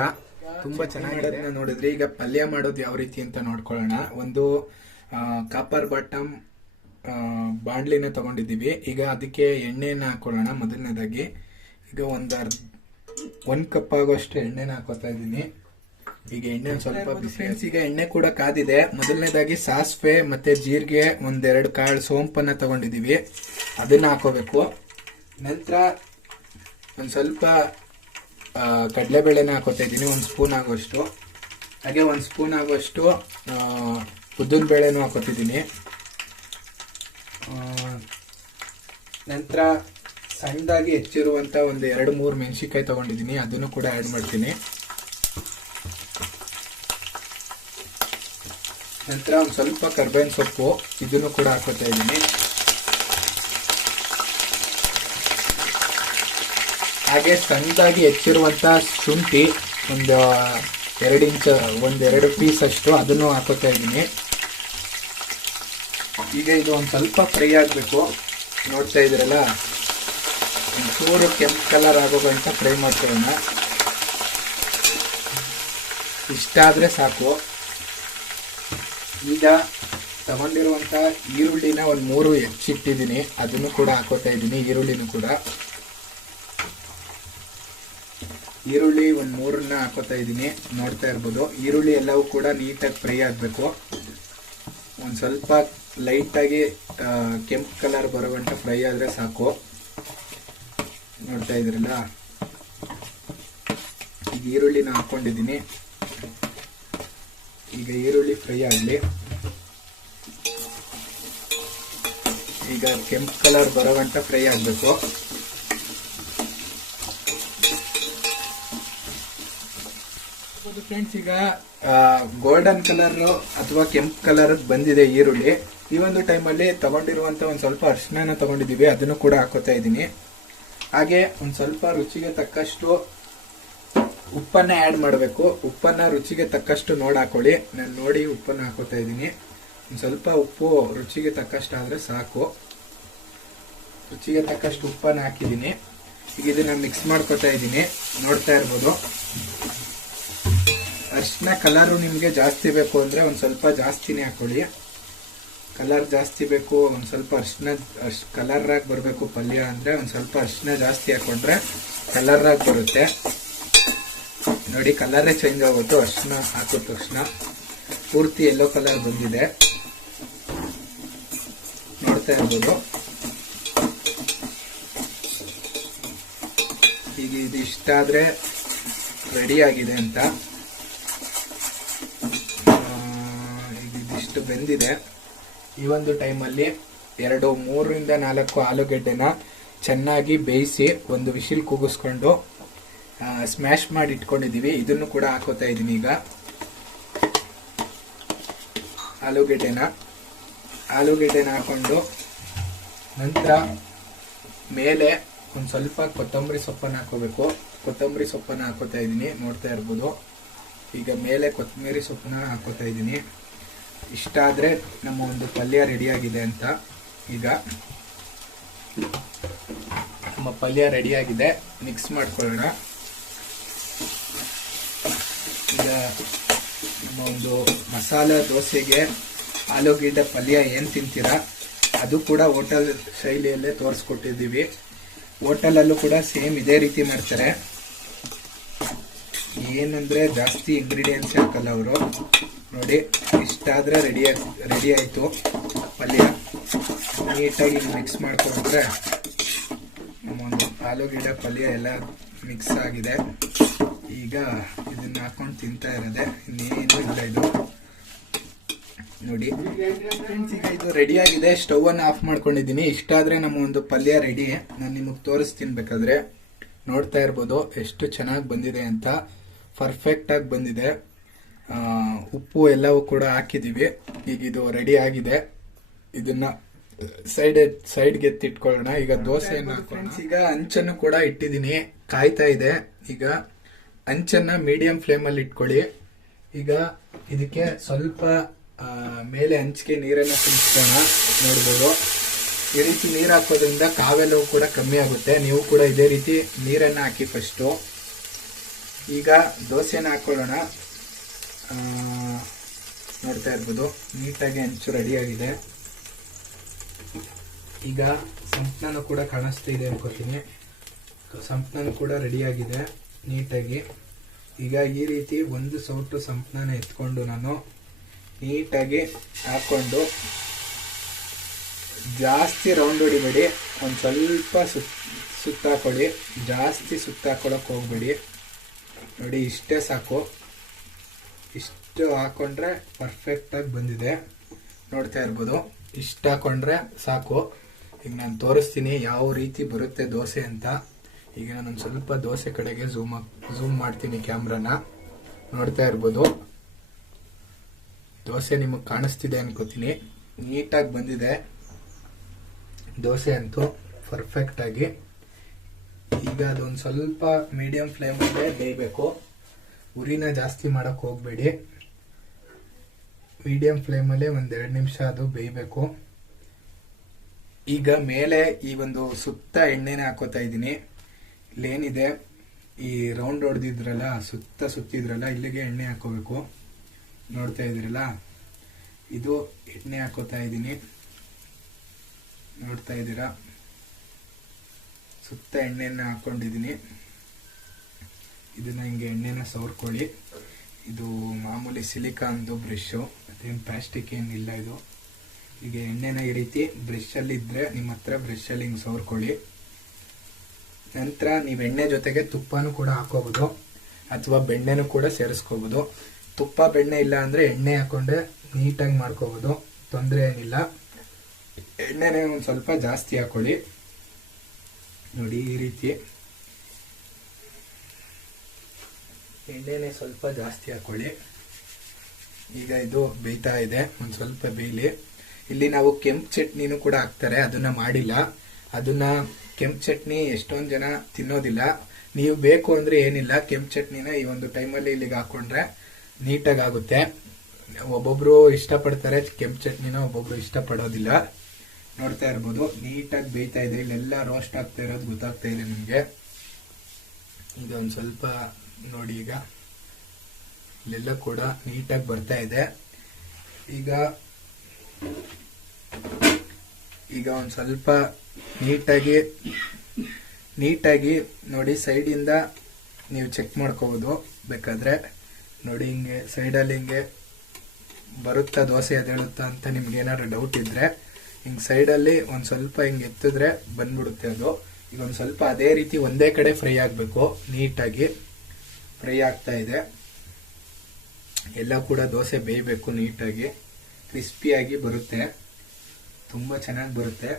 ತುಂಬ ಚೆನ್ನಾಗಿದೆ. ನೋಡಿದ್ರೆ ಈಗ ಪಲ್ಯ ಮಾಡೋದು ಯಾವ ರೀತಿ ಅಂತ ನೋಡ್ಕೊಳ್ಳೋಣ. ಒಂದು ಕಾಪರ್ ಬಾಟಮ್ ಬಾಂಡ್ಲಿನ ತಗೊಂಡಿದ್ದೀವಿ. ಈಗ ಅದಕ್ಕೆ ಎಣ್ಣೆಯನ್ನು ಹಾಕೊಳ್ಳೋಣ. ಮೊದಲನೇದಾಗಿ ಈಗ 1 ಕಪ್ ಆಗೋಷ್ಟು ಎಣ್ಣೆನ ಹಾಕೋತಾ ಇದ್ದೀನಿ. ಈಗ ಎಣ್ಣೆ ಸ್ವಲ್ಪ ಬಿಸಿ. ಈಗ ಎಣ್ಣೆ ಕೂಡ ಕಾದಿದೆ. ಮೊದಲನೇದಾಗಿ ಸಾಸಿವೆ ಮತ್ತೆ ಜೀರಿಗೆ, 1-2 ಕಾಳು ಸೋಂಪನ್ನ ತಗೊಂಡಿದ್ದೀವಿ, ಅದನ್ನ ಹಾಕೋಬೇಕು. ನಂತರ ಒಂದು ಸ್ವಲ್ಪ ಕಡಲೆಬೇಳೆನ ಹಾಕೋತಾ ಇದ್ದೀನಿ, 1 ಸ್ಪೂನ್ ಆಗೋಷ್ಟು. ಹಾಗೆ 1 ಸ್ಪೂನ್ ಆಗೋಷ್ಟು ಉದ್ದಿನ ಬೇಳೆನೂ ಹಾಕೋತಿದ್ದೀನಿ. ನಂತರ ಸಣ್ಣದಾಗಿ ಹೆಚ್ಚಿರುವಂಥ ಒಂದು 2-3 ಮೆಣಸಿನ್ಕಾಯಿ ತಗೊಂಡಿದ್ದೀನಿ, ಅದನ್ನು ಕೂಡ ಆ್ಯಡ್ ಮಾಡ್ತೀನಿ. ನಂತರ ಒಂದು ಸ್ವಲ್ಪ ಕರ್ಬೇವಿನ ಸೊಪ್ಪು, ಇದನ್ನು ಕೂಡ ಹಾಕೋತಾ ಇದ್ದೀನಿ. ಹಾಗೆ ಸಣ್ಣದಾಗಿ ಹೆಚ್ಚಿರುವಂತ ಶುಂಠಿ ಒಂದು 2 ಇಂಚ್, 1-2 ಪೀಸ್ ಅಷ್ಟು ಅದನ್ನು ಹಾಕೋತಾ ಇದ್ದೀನಿ. ಈಗ ಇದು ಒಂದು ಸ್ವಲ್ಪ ಫ್ರೈ ಆಗಬೇಕು. ನೋಡ್ತಾ ಇದ್ದೀರಲ್ಲ, ಒಂಚೂರು ಕೆಂಪು ಕಲರ್ ಆಗೋ ಗಂಟ ಫ್ರೈ ಮಾಡ್ಕೊಳ್ಳೋಣ. ಇಷ್ಟಾದರೆ ಸಾಕು. ಈಗ ತಗೊಂಡಿರುವಂಥ ಈರುಳ್ಳಿನ ಒಂದು 3 ಹೆಚ್ಚಿಟ್ಟಿದ್ದೀನಿ, ಅದನ್ನು ಕೂಡ ಹಾಕೋತಾ ಇದ್ದೀನಿ. ಈರುಳ್ಳಿನೂ ಕೂಡ ಈರುಳ್ಳಿ ಒಂದು 3 ಹಾಕೋತಾ ಇದ್ದೀನಿ. ನೋಡ್ತಾ ಇರ್ಬೋದು, ಈರುಳ್ಳಿ ಎಲ್ಲವೂ ಕೂಡ ನೀಟಾಗಿ ಫ್ರೈ ಆಗಬೇಕು. ಒಂದು ಸ್ವಲ್ಪ ಲೈಟಾಗಿ ಕೆಂಪು ಕಲರ್ ಬರೋಗಂಟ ಫ್ರೈ ಆದರೆ ಸಾಕು. ನೋಡ್ತಾ ಇದ್ರಲ್ಲ, ಈಗ ಈರುಳ್ಳಿನ ಹಾಕೊಂಡಿದ್ದೀನಿ. ಈಗ ಈರುಳ್ಳಿ ಫ್ರೈ ಆಗಲಿ. ಈಗ ಕೆಂಪು ಕಲರ್ ಬರೋಗಂಟ ಫ್ರೈ ಆಗಬೇಕು. ಫ್ರೆಂಡ್ಸ್, ಈಗ ಗೋಲ್ಡನ್ ಕಲರ್ ಅಥವಾ ಕೆಂಪು ಕಲರ್ ಬಂದಿದೆ ಈರುಳ್ಳಿ. ಈ ಒಂದು ಟೈಮಲ್ಲಿ ತಗೊಂಡಿರುವಂತ ಒಂದು ಸ್ವಲ್ಪ ಅರಿಶಿನ ತಗೊಂಡಿದ್ದೀವಿ, ಅದನ್ನು ಕೂಡ ಹಾಕೋತಾ ಇದ್ದೀನಿ. ಹಾಗೆ ಒಂದು ಸ್ವಲ್ಪ ರುಚಿಗೆ ತಕ್ಕಷ್ಟು ಉಪ್ಪನ್ನ ಆ್ಯಡ್ ಮಾಡಬೇಕು. ಉಪ್ಪನ್ನ ರುಚಿಗೆ ತಕ್ಕಷ್ಟು ನೋಡಿ ಹಾಕೊಳ್ಳಿ. ನಾನು ನೋಡಿ ಉಪ್ಪನ್ನ ಹಾಕೋತಾ ಇದ್ದೀನಿ. ಒಂದು ಸ್ವಲ್ಪ ಉಪ್ಪು ರುಚಿಗೆ ತಕ್ಕಷ್ಟು ಆದರೆ ಸಾಕು. ರುಚಿಗೆ ತಕ್ಕಷ್ಟು ಉಪ್ಪನ್ನ ಹಾಕಿದ್ದೀನಿ. ಈಗ ಇದನ್ನ ಮಿಕ್ಸ್ ಮಾಡ್ಕೋತಾ ಇದ್ದೀನಿ. ನೋಡ್ತಾ ಇರ್ಬೋದು, ಅರಿಶಿನ ಕಲರು ನಿಮಗೆ ಜಾಸ್ತಿ ಬೇಕು ಅಂದರೆ ಒಂದು ಸ್ವಲ್ಪ ಜಾಸ್ತಿನೇ ಹಾಕೊಳ್ಳಿ. ಕಲರ್ ಜಾಸ್ತಿ ಬೇಕು, ಒಂದು ಸ್ವಲ್ಪ ಅರಿಶಿನ ಕಲರ್ ಆಗಿ ಬರಬೇಕು ಪಲ್ಯ ಅಂದರೆ ಒಂದು ಸ್ವಲ್ಪ ಅರಿಶಿನ ಜಾಸ್ತಿ ಹಾಕೊಂಡ್ರೆ ಕಲರ್ ಆಗಿ ಬರುತ್ತೆ. ನೋಡಿ, ಕಲರೇ ಚೇಂಜ್ ಆಗುತ್ತೆ ಅರಿಶಿನ ಹಾಕಿದ ತಕ್ಷಣ. ಪೂರ್ತಿ ಯೆಲ್ಲೋ ಕಲರ್ ಬಂದಿದೆ, ನೋಡ್ತಾ ಇರ್ಬೋದು. ಈಗ ಇದು ಇಷ್ಟ ಆದ್ರೆ ರೆಡಿ ಆಗಿದೆ ಅಂತ. ಈಗ ಇದಿಷ್ಟು ಬೆಂದಿದೆ. ಈ ಒಂದು ಟೈಮಲ್ಲಿ 3-4 ಆಲೂಗೆಡ್ಡೆನ ಚೆನ್ನಾಗಿ ಬೇಯಿಸಿ ಒಂದು ವಿಶಿಲ್ ಕೂಗಿಸ್ಕೊಂಡು ಸ್ಮ್ಯಾಶ್ ಮಾಡಿ ಇಟ್ಕೊಂಡಿದ್ದೀವಿ. ಇದನ್ನು ಕೂಡ ಹಾಕೋತಾ ಇದ್ದೀನಿ. ಈಗ ಆಲೂಗೆಡ್ಡೆನ ಹಾಕೊಂಡು ನಂತರ ಮೇಲೆ ಒಂದು ಸ್ವಲ್ಪ ಕೊತ್ತಂಬರಿ ಸೊಪ್ಪನ್ನು ಹಾಕೋಬೇಕು. ಕೊತ್ತಂಬರಿ ಸೊಪ್ಪನ್ನು ಹಾಕೋತಾ ಇದ್ದೀನಿ, ನೋಡ್ತಾ ಇರ್ಬೋದು. ಈಗ ಮೇಲೆ ಕೊತ್ತಂಬರಿ ಸೊಪ್ಪನ್ನ ಹಾಕೋತಾ ಇದ್ದೀನಿ. ಇಷ್ಟ ಆದರೆ ನಮ್ಮ ಒಂದು ಪಲ್ಯ ರೆಡಿಯಾಗಿದೆ ಅಂತ. ಈಗ ನಮ್ಮ ಪಲ್ಯ ರೆಡಿಯಾಗಿದೆ, ಮಿಕ್ಸ್ ಮಾಡ್ಕೊಳ್ಳೋಣ. ಈಗ ನಮ್ಮ ಒಂದು ಮಸಾಲೆ ದೋಸೆಗೆ ಆಲೂಗೆಡ್ಡೆ ಪಲ್ಯ ಏನು ತಿಂತೀರಾ ಅದು ಕೂಡ ಹೋಟೆಲ್ ಶೈಲಿಯಲ್ಲೇ ತೋರಿಸ್ಕೊಟ್ಟಿದ್ದೀವಿ. ಹೋಟೆಲಲ್ಲೂ ಕೂಡ ಸೇಮ್ ಇದೇ ರೀತಿ ಮಾಡ್ತಾರೆ. ಏನಂದ್ರೆ ಜಾಸ್ತಿ ಇಂಗ್ರೀಡಿಯೆಂಟ್ಸ್ ಹಾಕಲ್ಲ ಅವರು. ನೋಡಿ, ಇಷ್ಟಾದ್ರೆ ರೆಡಿ ಆಯಿತು ಪಲ್ಯ. ನೀಟಾಗಿ ಮಿಕ್ಸ್ ಮಾಡ್ಕೊಂಡ್ರೆ ನಮ್ಮ ಒಂದು ಆಲೂಗೆಡ್ಡೆ ಪಲ್ಯ ಎಲ್ಲ ಮಿಕ್ಸ್ ಆಗಿದೆ. ಈಗ ಇದನ್ನ ಹಾಕೊಂಡು ತಿಂತಾ ಇರೋದೆ, ಇನ್ನೇನು ಇಲ್ಲ. ಇದು ನೋಡಿ ಫ್ರೆಂಡ್ಸ್, ಈಗ ಇದು ರೆಡಿ ಆಗಿದೆ. ಸ್ಟವ್ ಅನ್ನು ಆಫ್ ಮಾಡ್ಕೊಂಡಿದ್ದೀನಿ. ಇಷ್ಟ ಆದ್ರೆ ನಮ್ಮ ಒಂದು ಪಲ್ಯ ರೆಡಿ. ನಾನು ನಿಮಗೆ ತೋರಿಸ್ತೀನಿ ಬೇಕಾದ್ರೆ. ನೋಡ್ತಾ ಇರ್ಬೋದು ಎಷ್ಟು ಚೆನ್ನಾಗಿ ಬಂದಿದೆ ಅಂತ. ಪರ್ಫೆಕ್ಟ್ ಆಗಿ ಬಂದಿದೆ. ಉಪ್ಪು ಎಲ್ಲವೂ ಕೂಡ ಹಾಕಿದೀವಿ. ಈಗ ಇದು ರೆಡಿ ಆಗಿದೆ. ಇದನ್ನ ಸೈಡ್ಗೆ ಎತ್ತಿಟ್ಕೊಳ್ಳೋಣ. ಈಗ ದೋಸೆಯನ್ನು ಹಾಕೋಣ. ಈಗ ಹಂಚನ್ನು ಕೂಡ ಇಟ್ಟಿದ್ದೀನಿ, ಕಾಯ್ತಾ ಇದೆ. ಈಗ ಹಂಚನ್ನ ಮೀಡಿಯಂ ಫ್ಲೇಮಲ್ಲಿ ಇಟ್ಕೊಳ್ಳಿ. ಈಗ ಇದಕ್ಕೆ ಸ್ವಲ್ಪ ಮೇಲೆ ಹಂಚಿಗೆ ನೀರನ್ನು ಕುದಿಸ್ಕೋಣ. ನೋಡ್ಬೋದು, ಈ ರೀತಿ ನೀರು ಹಾಕೋದ್ರಿಂದ ಕಾವೆಲ್ಲವೂ ಕೂಡ ಕಮ್ಮಿ ಆಗುತ್ತೆ. ನೀವು ಕೂಡ ಇದೇ ರೀತಿ ನೀರನ್ನು ಹಾಕಿ ಫಸ್ಟು. ಈಗ ದೋಸೆನ ಹಾಕೊಳ್ಳೋಣ. ನೋಡ್ತಾ ಇರ್ಬೋದು, ನೀಟಾಗಿ ಹಂಚು ರೆಡಿಯಾಗಿದೆ. ಈಗ ಸಂಪಣನೂ ಕೂಡ ಕಾಣಿಸ್ತಿದೆ ಅನ್ಕೋತೀನಿ. ಸಂಪಣನೂ ಕೂಡ ರೆಡಿಯಾಗಿದೆ ನೀಟಾಗಿ. ಈಗ ಈ ರೀತಿ ಒಂದು ಸೌಟು ಸಂಪಣನ ಎತ್ಕೊಂಡು ನಾನು ನೀಟಾಗಿ ಹಾಕೊಂಡು, ಜಾಸ್ತಿ ರೌಂಡ್ ಹೊಡಿಬೇಡಿ, ಒಂದು ಸ್ವಲ್ಪ ಸುತ್ತಾಕೊಳ್ಳಿ. ಜಾಸ್ತಿ ಸುತ್ತಾಕೊಳ್ಳೋಕೆ ಹೋಗ್ಬೇಡಿ. ನೋಡಿ, ಇಷ್ಟೇ ಸಾಕು. ಇಷ್ಟು ಹಾಕೊಂಡ್ರೆ ಪರ್ಫೆಕ್ಟಾಗಿ ಬಂದಿದೆ. ನೋಡ್ತಾ ಇರ್ಬೋದು, ಇಷ್ಟು ಹಾಕೊಂಡ್ರೆ ಸಾಕು. ಈಗ ನಾನು ತೋರಿಸ್ತೀನಿ ಯಾವ ರೀತಿ ಬರುತ್ತೆ ದೋಸೆ ಅಂತ. ಈಗ ನಾನು ಸ್ವಲ್ಪ ದೋಸೆ ಕಡೆಗೆ ಝೂಮ್ ಮಾಡ್ತೀನಿ ಕ್ಯಾಮ್ರಾನ. ನೋಡ್ತಾ ಇರ್ಬೋದು, ದೋಸೆ ನಿಮಗೆ ಕಾಣಿಸ್ತಿದೆ ಅನ್ಕೋತೀನಿ. ನೀಟಾಗಿ ಬಂದಿದೆ ದೋಸೆ ಅಂತೂ ಪರ್ಫೆಕ್ಟ್ ಆಗಿ. ಈಗ ಈಗ ಅದೊಂದು ಸ್ವಲ್ಪ ಮೀಡಿಯಂ ಫ್ಲೇಮಲ್ಲೇ ಬೇಯಬೇಕು. ಉರಿನ ಜಾಸ್ತಿ ಮಾಡಕ್ ಹೋಗ್ಬೇಡಿ. ಮೀಡಿಯಂ ಫ್ಲೇಮಲ್ಲೇ 1-2 ನಿಮಿಷ ಅದು ಬೇಯಬೇಕು. ಈಗ ಮೇಲೆ ಈ ಒಂದು ಸುತ್ತ ಎಣ್ಣೆನ ಹಾಕೋತಾ ಇದ್ದೀನಿ. ಇಲ್ಲೇನಿದೆ ಈ ರೌಂಡ್ ಹೊಡೆದಿದ್ರಲ್ಲ, ಸುತ್ತಿದ್ರಲ್ಲ, ಇಲ್ಲಿಗೆ ಎಣ್ಣೆ ಹಾಕೋಬೇಕು. ನೋಡ್ತಾ ಇದ್ದೀರಲ್ಲ, ಇದು ಎಣ್ಣೆ ಹಾಕೋತಾ ಇದ್ದೀನಿ. ನೋಡ್ತಾ ಇದ್ದೀರಾ, ಸುತ್ತ ಎಣ್ಣೆನ ಹಾಕೊಂಡಿದ್ದೀನಿ. ಇದನ್ನ ಹಿಂಗೆ ಎಣ್ಣೆನ ಸವರ್ಕೊಳ್ಳಿ. ಇದು ಮಾಮೂಲಿ ಸಿಲಿಕಾನ್ದು ಬ್ರಷ್, ಅದೇನು ಪ್ಲಾಸ್ಟಿಕ್ ಏನಿಲ್ಲ ಇದು. ಈಗ ಎಣ್ಣೆನ ಈ ರೀತಿ ಬ್ರಷ್ ಅಲ್ಲಿ ಇದ್ರೆ ನಿಮ್ಮ ಹತ್ರ ಬ್ರಷ್ ಅಲ್ಲಿ ಹಿಂಗೆ ಸವರ್ಕೊಳ್ಳಿ. ನಂತರ ನೀವು ಎಣ್ಣೆ ಜೊತೆಗೆ ತುಪ್ಪನೂ ಕೂಡ ಹಾಕೋಬಹುದು ಅಥವಾ ಬೆಣ್ಣೆನೂ ಕೂಡ ಸೇರಿಸ್ಕೋಬಹುದು. ತುಪ್ಪ ಬೆಣ್ಣೆ ಇಲ್ಲ ಅಂದ್ರೆ ಎಣ್ಣೆ ಹಾಕೊಂಡೆ ನೀಟಾಗಿ ಮಾಡ್ಕೋಬಹುದು, ತೊಂದರೆ ಏನಿಲ್ಲ. ಎಣ್ಣೆನೇ ಒಂದು ಸ್ವಲ್ಪ ಜಾಸ್ತಿ ಹಾಕೊಳ್ಳಿ. ನೋಡಿ ಈ ರೀತಿ ಎಣ್ಣೆನೆ ಸ್ವಲ್ಪ ಜಾಸ್ತಿ ಹಾಕೊಳ್ಳಿ. ಈಗ ಇದು ಬೇಯ್ತಾ ಇದೆ, ಒಂದು ಸ್ವಲ್ಪ ಬೇಯಲಿ. ಇಲ್ಲಿ ನಾವು ಕೆಂಪು ಚಟ್ನಿನೂ ಕೂಡ ಹಾಕ್ತಾರೆ, ಅದನ್ನ ಮಾಡಿಲ್ಲ. ಅದನ್ನ ಕೆಂಪು ಚಟ್ನಿ ಎಷ್ಟೊಂದು ಜನ ತಿನ್ನೋದಿಲ್ಲ. ನೀವು ಬೇಕು ಅಂದ್ರೆ ಏನಿಲ್ಲ, ಕೆಂಪು ಚಟ್ನಿನ ಈ ಒಂದು ಟೈಮಲ್ಲಿ ಇಲ್ಲಿಗೆ ಹಾಕೊಂಡ್ರೆ ನೀಟಾಗಿ ಆಗುತ್ತೆ. ಒಬ್ಬೊಬ್ರು ಇಷ್ಟಪಡ್ತಾರೆ ಕೆಂಪು ಚಟ್ನಿನ, ಒಬ್ಬೊಬ್ರು ಇಷ್ಟಪಡೋದಿಲ್ಲ. ನೋಡ್ತಾ ಇರ್ಬೋದು ನೀಟಾಗಿ ಬೇಯ್ತಾ ಇದೆ. ಇಲ್ಲೆಲ್ಲ ರೋಸ್ಟ್ ಆಗ್ತಾ ಇರೋದು ಗೊತ್ತಾಗ್ತಾ ಇದೆ ನಿಮ್ಗೆ. ಈಗ ಒಂದು ಸ್ವಲ್ಪ ನೋಡಿ, ಈಗ ಇಲ್ಲೆಲ್ಲ ಕೂಡ ನೀಟಾಗಿ ಬರ್ತಾ ಇದೆ. ಈಗ ಒಂದು ಸ್ವಲ್ಪ ನೀಟಾಗಿ ನೋಡಿ, ಸೈಡಿಂದ ನೀವು ಚೆಕ್ ಮಾಡ್ಕೋಬಹುದು ಬೇಕಾದ್ರೆ. ನೋಡಿ ಹಿಂಗೆ ಸೈಡಲ್ಲಿ ಹಿಂಗೆ ಬರುತ್ತಾ ದೋಸೆ ಎದ್ದೇಳುತ್ತಾ ಅಂತ ನಿಮ್ಗೆ ಏನಾದ್ರು ಡೌಟ್ ಇದ್ರೆ ಹಿಂಗೆ ಸೈಡಲ್ಲಿ ಒಂದು ಸ್ವಲ್ಪ ಹಿಂಗೆ ಎತ್ತಿದ್ರೆ ಬಂದ್ಬಿಡುತ್ತೆ ಅದು. ಈಗ ಒಂದು ಸ್ವಲ್ಪ ಅದೇ ರೀತಿ ಒಂದೇ ಕಡೆ ಫ್ರೈ ಆಗಬೇಕು. ನೀಟಾಗಿ ಫ್ರೈ ಆಗ್ತಾ ಇದೆ. ಎಲ್ಲ ಕೂಡ ದೋಸೆ ಬೇಯಬೇಕು, ನೀಟಾಗಿ ಕ್ರಿಸ್ಪಿಯಾಗಿ ಬರುತ್ತೆ, ತುಂಬಾ ಚೆನ್ನಾಗಿ ಬರುತ್ತೆ.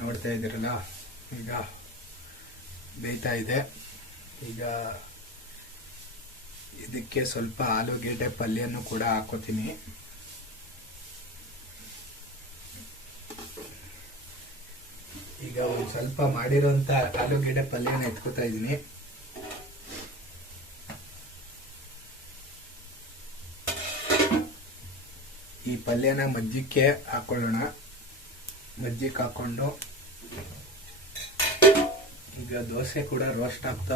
ನೋಡ್ತಾ ಇದ್ದೀರಲ್ಲ, ಈಗ ಬೇಯ್ತಾ ಇದೆ. ಈಗ ಇದಕ್ಕೆ ಸ್ವಲ್ಪ ಆಲೂಗೆಡ್ಡೆ ಪಲ್ಯನೂ ಕೂಡ ಹಾಕೋತೀನಿ. ಈಗ ಒಂದು ಸ್ವಲ್ಪ ಮಾಡಿರೋಂತ ಆಲೂಗೆಡ್ಡೆ ಪಲ್ಯನ ಎತ್ಕೋತಾ ಇದ್ದೀನಿ. ಈ ಪಲ್ಯನ ಮಜ್ಜಿಗೆ ಹಾಕೊಳ್ಳೋಣ. ಮಜ್ಜಿಗೆ ಹಾಕೊಂಡು ಈಗ ದೋಸೆ ಕೂಡ ರೋಸ್ಟ್ ಆಗ್ತಾ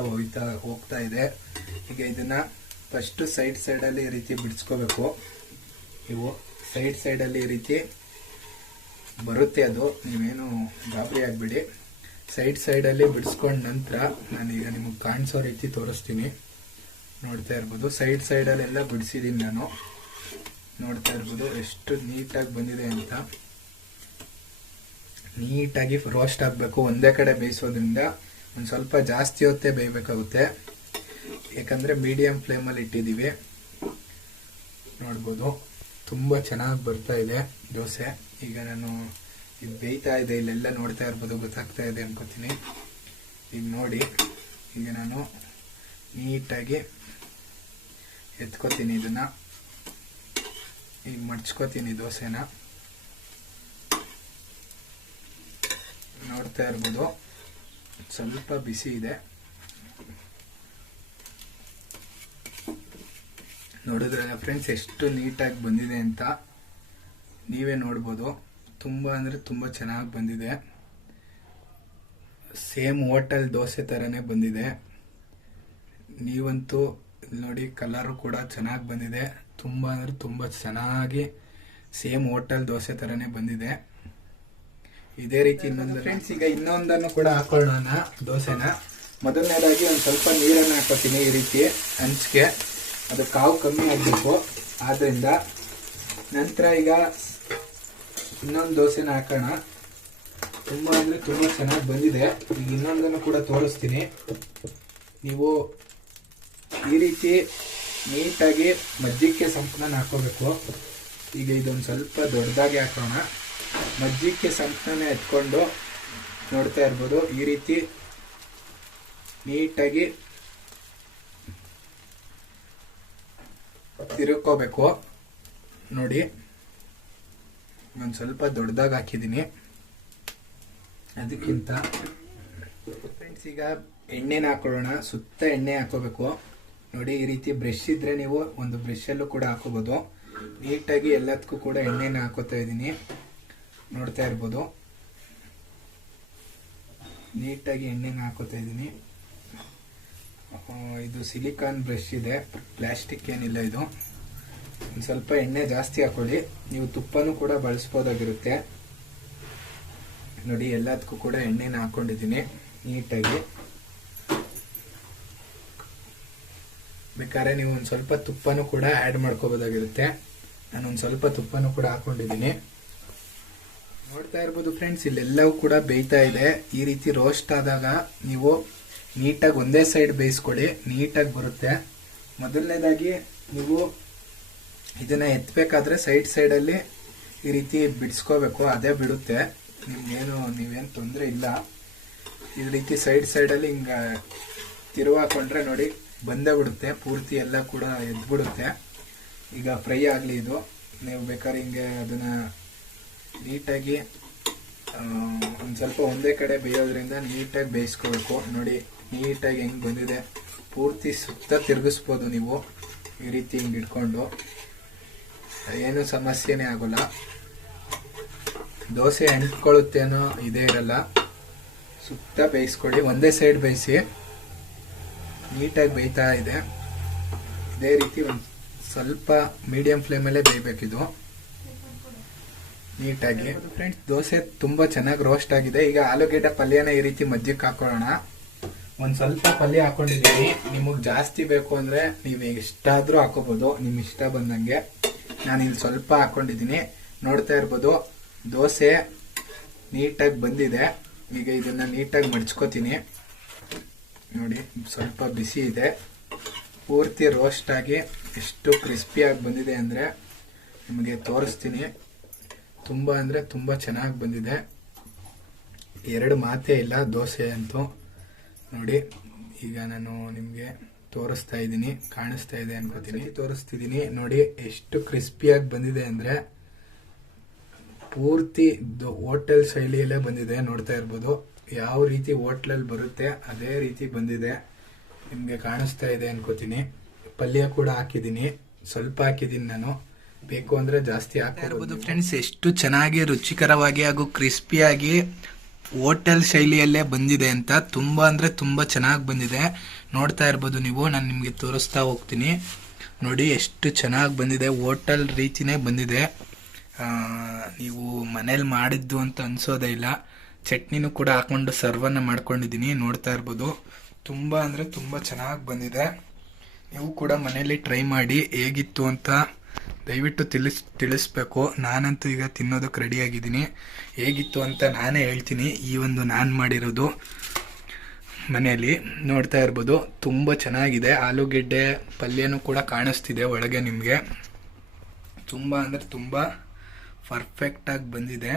ಹೋಗ್ತಾ ಇದೆ. ಈಗ ಇದನ್ನ ಫಸ್ಟ್ ಸೈಡ್ ಅಲ್ಲಿ ಈ ರೀತಿ ಬಿಡಿಸ್ಕೋಬೇಕು. ಇವು ಸೈಡ್ ಅಲ್ಲಿ ಈ ರೀತಿ ಬರುತ್ತೆ, ಅದು ನೀವೇನು ಗಾಬರಿ ಆಗ್ಬೇಡಿ. ಸೈಡ್ ಅಲ್ಲಿ ಬಿಡಿಸ್ಕೊಂಡ ನಂತರ ನಾನೀಗ ನಿಮಗೆ ಕಾಣಿಸೋ ರೀತಿ ತೋರಿಸ್ತೀನಿ. ನೋಡ್ತಾ ಇರ್ಬೋದು, ಸೈಡಲ್ಲೆಲ್ಲ ಬಿಡಿಸಿದ್ದೀನಿ ನಾನು. ನೋಡ್ತಾ ಇರ್ಬೋದು ಎಷ್ಟು ನೀಟಾಗಿ ಬಂದಿದೆ ಅಂತ. ನೀಟಾಗಿ ರೋಸ್ಟ್ ಆಗಬೇಕು. ಒಂದೇ ಕಡೆ ಬೇಯಿಸೋದ್ರಿಂದ ಒಂದು ಸ್ವಲ್ಪ ಜಾಸ್ತಿ ಹೊತ್ತೇ ಬೇಯಬೇಕಾಗುತ್ತೆ, ಯಾಕಂದ್ರೆ ಮೀಡಿಯಂ ಫ್ಲೇಮಲ್ಲಿ ಇಟ್ಟಿದ್ದೀವಿ. ನೋಡ್ಬೋದು ತುಂಬ ಚೆನ್ನಾಗಿ ಬರ್ತಾ ಇದೆ ದೋಸೆ. ಈಗ ನಾನು ಇದು ಬೇಯ್ತಾ ಇದೆ, ಇಲ್ಲೆಲ್ಲ ನೋಡ್ತಾ ಇರ್ಬೋದು, ಗೊತ್ತಾಗ್ತಾ ಇದೆ ಅನ್ಕೋತೀನಿ. ಈಗ ನೋಡಿ, ಈಗ ನಾನು ನೀಟಾಗಿ ಎತ್ಕೋತೀನಿ, ಇದನ್ನ ಈಗ ಮಡ್ಚ್ಕೋತೀನಿ ದೋಸೆನ. ನೋಡ್ತಾ ಇರ್ಬೋದು ಸ್ವಲ್ಪ ಬಿಸಿ ಇದೆ. ನೋಡಿದ್ರಲ್ಲ ಫ್ರೆಂಡ್ಸ್ ಎಷ್ಟು ನೀಟಾಗಿ ಬಂದಿದೆ ಅಂತ ನೀವೇ ನೋಡ್ಬೋದು. ತುಂಬಾ ಅಂದ್ರೆ ತುಂಬಾ ಚೆನ್ನಾಗಿ ಬಂದಿದೆ. ಸೇಮ್ ಹೋಟೆಲ್ ದೋಸೆ ತರನೇ ಬಂದಿದೆ. ನೀವಂತೂ ನೋಡಿ, ಕಲರು ಕೂಡ ಚೆನ್ನಾಗಿ ಬಂದಿದೆ. ತುಂಬಾ ಅಂದ್ರೆ ತುಂಬಾ ಚೆನ್ನಾಗಿ ಸೇಮ್ ಹೋಟೆಲ್ ದೋಸೆ ತರನೇ ಬಂದಿದೆ. ಇದೇ ರೀತಿ ಇನ್ನೊಂದು ಫ್ರೆಂಡ್ಸ್, ಈಗ ಇನ್ನೊಂದನ್ನು ಕೂಡ ಹಾಕೊಳ್ಳೋಣ ದೋಸೆನ. ಮೊದಲನೇದಾಗಿ ಒಂದು ಸ್ವಲ್ಪ ನೀರನ್ನು ಹಾಕೋತೀನಿ ಈ ರೀತಿ ಹಂಚಿಗೆ. ಅದು ಕಾವು ಕಮ್ಮಿ ಆಗಬೇಕು, ಆದ್ರಿಂದ ನಂತರ ಈಗ ಇನ್ನೊಂದು ದೋಸೆನ ಹಾಕೋಣ. ತುಂಬಾ ಅಂದ್ರೆ ತುಂಬಾ ಚೆನ್ನಾಗಿ ಬಂದಿದೆ. ಈಗ ಇನ್ನೊಂದನ್ನು ಕೂಡ ತೋರಿಸ್ತೀನಿ. ನೀವು ಈ ರೀತಿ ನೀಟಾಗಿ ಮಜ್ಜಿಗೆ ಸಂಪನ್ನ ಹಾಕೋಬೇಕು. ಈಗ ಇದೊಂದು ಸ್ವಲ್ಪ ದೊಡ್ಡದಾಗಿ ಹಾಕೋಣ. ಮಜ್ಜಿಗೆ ಸಂಪನ್ನ ಎತ್ಕೊಂಡು ನೋಡ್ತಾ ಇರ್ಬೋದು, ಈ ರೀತಿ ನೀಟಾಗಿ ತಿರುಕೋಬೇಕು. ನೋಡಿ, ಒಂದು ಸ್ವಲ್ಪ ದೊಡ್ಡದಾಗಿ ಹಾಕಿದ್ದೀನಿ. ಅದಕ್ಕಿಂತ ಫ್ರೆಂಡ್ಸ್ ಈಗ ಎಣ್ಣೆನ ಹಾಕೊಳ್ಳೋಣ. ಸುತ್ತ ಎಣ್ಣೆ ಹಾಕೋಬೇಕು ನೋಡಿ. ಈ ರೀತಿ ಬ್ರಷ್ ಇದ್ರೆ ನೀವು ಒಂದು ಬ್ರಷಲ್ಲೂ ಕೂಡ ಹಾಕೋಬಹುದು. ನೀಟಾಗಿ ಎಲ್ಲದಕ್ಕೂ ಕೂಡ ಎಣ್ಣೆನ ಹಾಕೋತಾ ಇದ್ದೀನಿ, ನೋಡ್ತಾ ಇರ್ಬೋದು. ನೀಟಾಗಿ ಎಣ್ಣೆನ ಹಾಕೋತಾ ಇದ್ದೀನಿ. ಇದು ಸಿಲಿಕಾನ್ ಬ್ರಷ್ ಇದೆ, ಪ್ಲಾಸ್ಟಿಕ್ ಏನಿಲ್ಲ ಇದು. ಒಂದು ಸ್ವಲ್ಪ ಎಣ್ಣೆ ಜಾಸ್ತಿ ಹಾಕೊಳ್ಳಿ. ನೀವು ತುಪ್ಪನೂ ಕೂಡ ಬಳಸ್ಬೋದಾಗಿರುತ್ತೆ ನೋಡಿ. ಎಲ್ಲದಕ್ಕೂ ಕೂಡ ಎಣ್ಣೆನ ಹಾಕೊಂಡಿದ್ದೀನಿ ನೀಟಾಗಿ. ಬೇಕಾದ್ರೆ ನೀವು ಒಂದು ಸ್ವಲ್ಪ ತುಪ್ಪನೂ ಕೂಡ ಆ್ಯಡ್ ಮಾಡ್ಕೋಬೋದಾಗಿರುತ್ತೆ. ನಾನು ಒಂದು ಸ್ವಲ್ಪ ತುಪ್ಪನೂ ಕೂಡ ಹಾಕೊಂಡಿದ್ದೀನಿ, ನೋಡ್ತಾ ಇರ್ಬೋದು ಫ್ರೆಂಡ್ಸ್. ಇಲ್ಲೆಲ್ಲವೂ ಕೂಡ ಬೇಯ್ತಾ ಇದೆ. ಈ ರೀತಿ ರೋಸ್ಟ್ ಆದಾಗ ನೀವು ನೀಟಾಗಿ ಒಂದೇ ಸೈಡ್ ಬೇಯಿಸ್ಕೊಳ್ಳಿ, ನೀಟಾಗಿ ಬರುತ್ತೆ. ಮೊದಲನೇದಾಗಿ ನೀವು ಇದನ್ನ ಎತ್ತಬೇಕಾದ್ರೆ ಸೈಡಲ್ಲಿ ಈ ರೀತಿ ಬಿಡಿಸ್ಕೋಬೇಕು, ಅದೇ ಬಿಡುತ್ತೆ. ನೀವೇನು ತೊಂದರೆ ಇಲ್ಲ. ಈ ರೀತಿ ಸೈಡಲ್ಲಿ ಹಿಂಗ ತಿರುವಾಕೊಂಡ್ರೆ ನೋಡಿ ಬಂದೇ ಬಿಡುತ್ತೆ, ಪೂರ್ತಿ ಎಲ್ಲ ಕೂಡ ಎದ್ಬಿಡುತ್ತೆ. ಈಗ ಫ್ರೈ ಆಗಲಿ ಇದು. ನೀವು ಬೇಕಾದ್ರೆ ಹಿಂಗೆ ಅದನ್ನ ನೀಟಾಗಿ ಒಂದು ಸ್ವಲ್ಪ ಒಂದೇ ಕಡೆ ಬೇಯೋದ್ರಿಂದ ನೀಟಾಗಿ ಬೇಯಿಸ್ಕೋಬೇಕು ನೋಡಿ. ನೀಟಾಗಿ ಹೆಂಗೆ ಬಂದಿದೆ, ಪೂರ್ತಿ ಸುತ್ತ ತಿರುಗಿಸ್ಬೋದು ನೀವು ಈ ರೀತಿ ಹಿಂಗೆ ಇಟ್ಕೊಂಡು. ಏನು ಸಮಸ್ಯೆನೇ ಆಗೋಲ್ಲ. ದೋಸೆ ಅಂಟ್ಕೊಳ್ಳುತ್ತೇನೋ ಇದೇ ಇರಲ್ಲ. ಸುತ್ತ ಬೇಯಿಸ್ಕೊಳ್ಳಿ, ಒಂದೇ ಸೈಡ್ ಬೇಯಿಸಿ. ನೀಟಾಗಿ ಬೇಯ್ತಾ ಇದೆ. ಇದೇ ರೀತಿ ಒಂದು ಸ್ವಲ್ಪ ಮೀಡಿಯಂ ಫ್ಲೇಮಲ್ಲೇ ಬೇಯಬೇಕಿದು ನೀಟಾಗಿ. ಫ್ರೆಂಡ್ಸ್, ದೋಸೆ ತುಂಬಾ ಚೆನ್ನಾಗಿ ರೋಸ್ಟ್ ಆಗಿದೆ. ಈಗ ಆಲೂಗೆಡ್ಡೆ ಪಲ್ಯನ ಈ ರೀತಿ ಮಧ್ಯಕ್ಕೆ ಹಾಕೊಳ್ಳೋಣ. ಒಂದ್ ಸ್ವಲ್ಪ ಪಲ್ಯ ಹಾಕೊಂಡಿದ್ದೀವಿ. ನಿಮಗ್ ಜಾಸ್ತಿ ಬೇಕು ಅಂದ್ರೆ ನೀವು ಎಷ್ಟಾದ್ರೂ ಹಾಕೋಬಹುದು, ನಿಮ್ ಇಷ್ಟ ಬಂದಂಗೆ. ನಾನು ಇಲ್ಲಿ ಸ್ವಲ್ಪ ಹಾಕೊಂಡಿದ್ದೀನಿ, ನೋಡ್ತಾ ಇರ್ಬೋದು. ದೋಸೆ ನೀಟಾಗಿ ಬಂದಿದೆ. ಈಗ ಇದನ್ನ ನೀಟಾಗಿ ಮಡ್ಚ್ಕೋತೀನಿ ನೋಡಿ. ಸ್ವಲ್ಪ ಬಿಸಿ ಇದೆ, ಪೂರ್ತಿ ರೋಸ್ಟ್ ಆಗಿ ಎಷ್ಟು ಕ್ರಿಸ್ಪಿಯಾಗಿ ಬಂದಿದೆ ಅಂದ್ರೆ ನಿಮಗೆ ತೋರಿಸ್ತೀನಿ. ತುಂಬಾ ಅಂದ್ರೆ ತುಂಬಾ ಚೆನ್ನಾಗಿ ಬಂದಿದೆ, ಎರಡು ಮಾತೇ ಇಲ್ಲ ದೋಸೆ ಅಂತೂ ನೋಡಿ. ಈಗ ನಾನು ನಿಮ್ಗೆ ತೋರಿಸ್ತಾ ಇದ್ದೀನಿ, ಕಾಣಿಸ್ತಾ ಇದೆ ಅನ್ಕೋತೀನಿ. ತೋರಿಸ್ತಿದ್ದೀನಿ ನೋಡಿ ಎಷ್ಟು ಕ್ರಿಸ್ಪಿಯಾಗಿ ಬಂದಿದೆ ಅಂದ್ರೆ ಪೂರ್ತಿ ಹೋಟೆಲ್ ಶೈಲಿಯಲ್ಲೇ ಬಂದಿದೆ. ನೋಡ್ತಾ ಇರ್ಬೋದು, ಯಾವ ರೀತಿ ಹೋಟ್ಲಲ್ಲಿ ಬರುತ್ತೆ ಅದೇ ರೀತಿ ಬಂದಿದೆ. ನಿಮ್ಗೆ ಕಾಣಿಸ್ತಾ ಇದೆ ಅನ್ಕೋತೀನಿ. ಪಲ್ಯ ಕೂಡ ಹಾಕಿದ್ದೀನಿ, ಸ್ವಲ್ಪ ಹಾಕಿದ್ದೀನಿ ನಾನು. ಬೇಕು ಅಂದ್ರೆ ಜಾಸ್ತಿ ಹಾಕಿರ್ಬೋದು ಫ್ರೆಂಡ್ಸ್. ಎಷ್ಟು ಚೆನ್ನಾಗಿ ರುಚಿಕರವಾಗಿ ಹಾಗೂ ಕ್ರಿಸ್ಪಿಯಾಗಿ ಹೋಟೆಲ್ ಶೈಲಿಯಲ್ಲೇ ಬಂದಿದೆ ಅಂತ. ತುಂಬಾ ಅಂದ್ರೆ ತುಂಬಾ ಚೆನ್ನಾಗಿ ಬಂದಿದೆ, ನೋಡ್ತಾ ಇರ್ಬೋದು ನೀವು. ನಾನು ನಿಮ್ಗೆ ತೋರಿಸ್ತಾ ಹೋಗ್ತೀನಿ ನೋಡಿ ಎಷ್ಟು ಚೆನ್ನಾಗಿ ಬಂದಿದೆ. ಹೋಟೆಲ್ ರೀತಿನೇ ಬಂದಿದೆ. ನೀವು ಮನೇಲಿ ಮಾಡಿದ್ದು ಅಂತ ಅನ್ಸೋದೇ ಇಲ್ಲ. ಚಟ್ನಿನೂ ಕೂಡ ಹಾಕೊಂಡು ಸರ್ವನ್ನ ಮಾಡ್ಕೊಂಡಿದ್ದೀನಿ, ನೋಡ್ತಾ ಇರ್ಬೋದು. ತುಂಬಾ ಅಂದ್ರೆ ತುಂಬಾ ಚೆನ್ನಾಗಿ ಬಂದಿದೆ. ನೀವು ಕೂಡ ಮನೇಲಿ ಟ್ರೈ ಮಾಡಿ, ಹೇಗಿತ್ತು ಅಂತ ದಯವಿಟ್ಟು ತಿಳಿಸ್ಬೇಕು. ನಾನಂತೂ ಈಗ ತಿನ್ನೋದಕ್ಕೆ ರೆಡಿ ಆಗಿದ್ದೀನಿ. ಹೇಗಿತ್ತು ಅಂತ ನಾನೇ ಹೇಳ್ತೀನಿ. ಈ ಒಂದು ನಾನು ಮಾಡಿರೋದು ಮನೆಯಲ್ಲಿ ನೋಡ್ತಾ ಇರ್ಬೋದು. ತುಂಬ ಚೆನ್ನಾಗಿದೆ. ಆಲೂಗೆಡ್ಡೆ ಪಲ್ಯನೂ ಕೂಡ ಕಾಣಿಸ್ತಿದೆ ಒಳಗೆ ನಿಮಗೆ. ತುಂಬ ಅಂದರೆ ತುಂಬ ಪರ್ಫೆಕ್ಟಾಗಿ ಬಂದಿದೆ.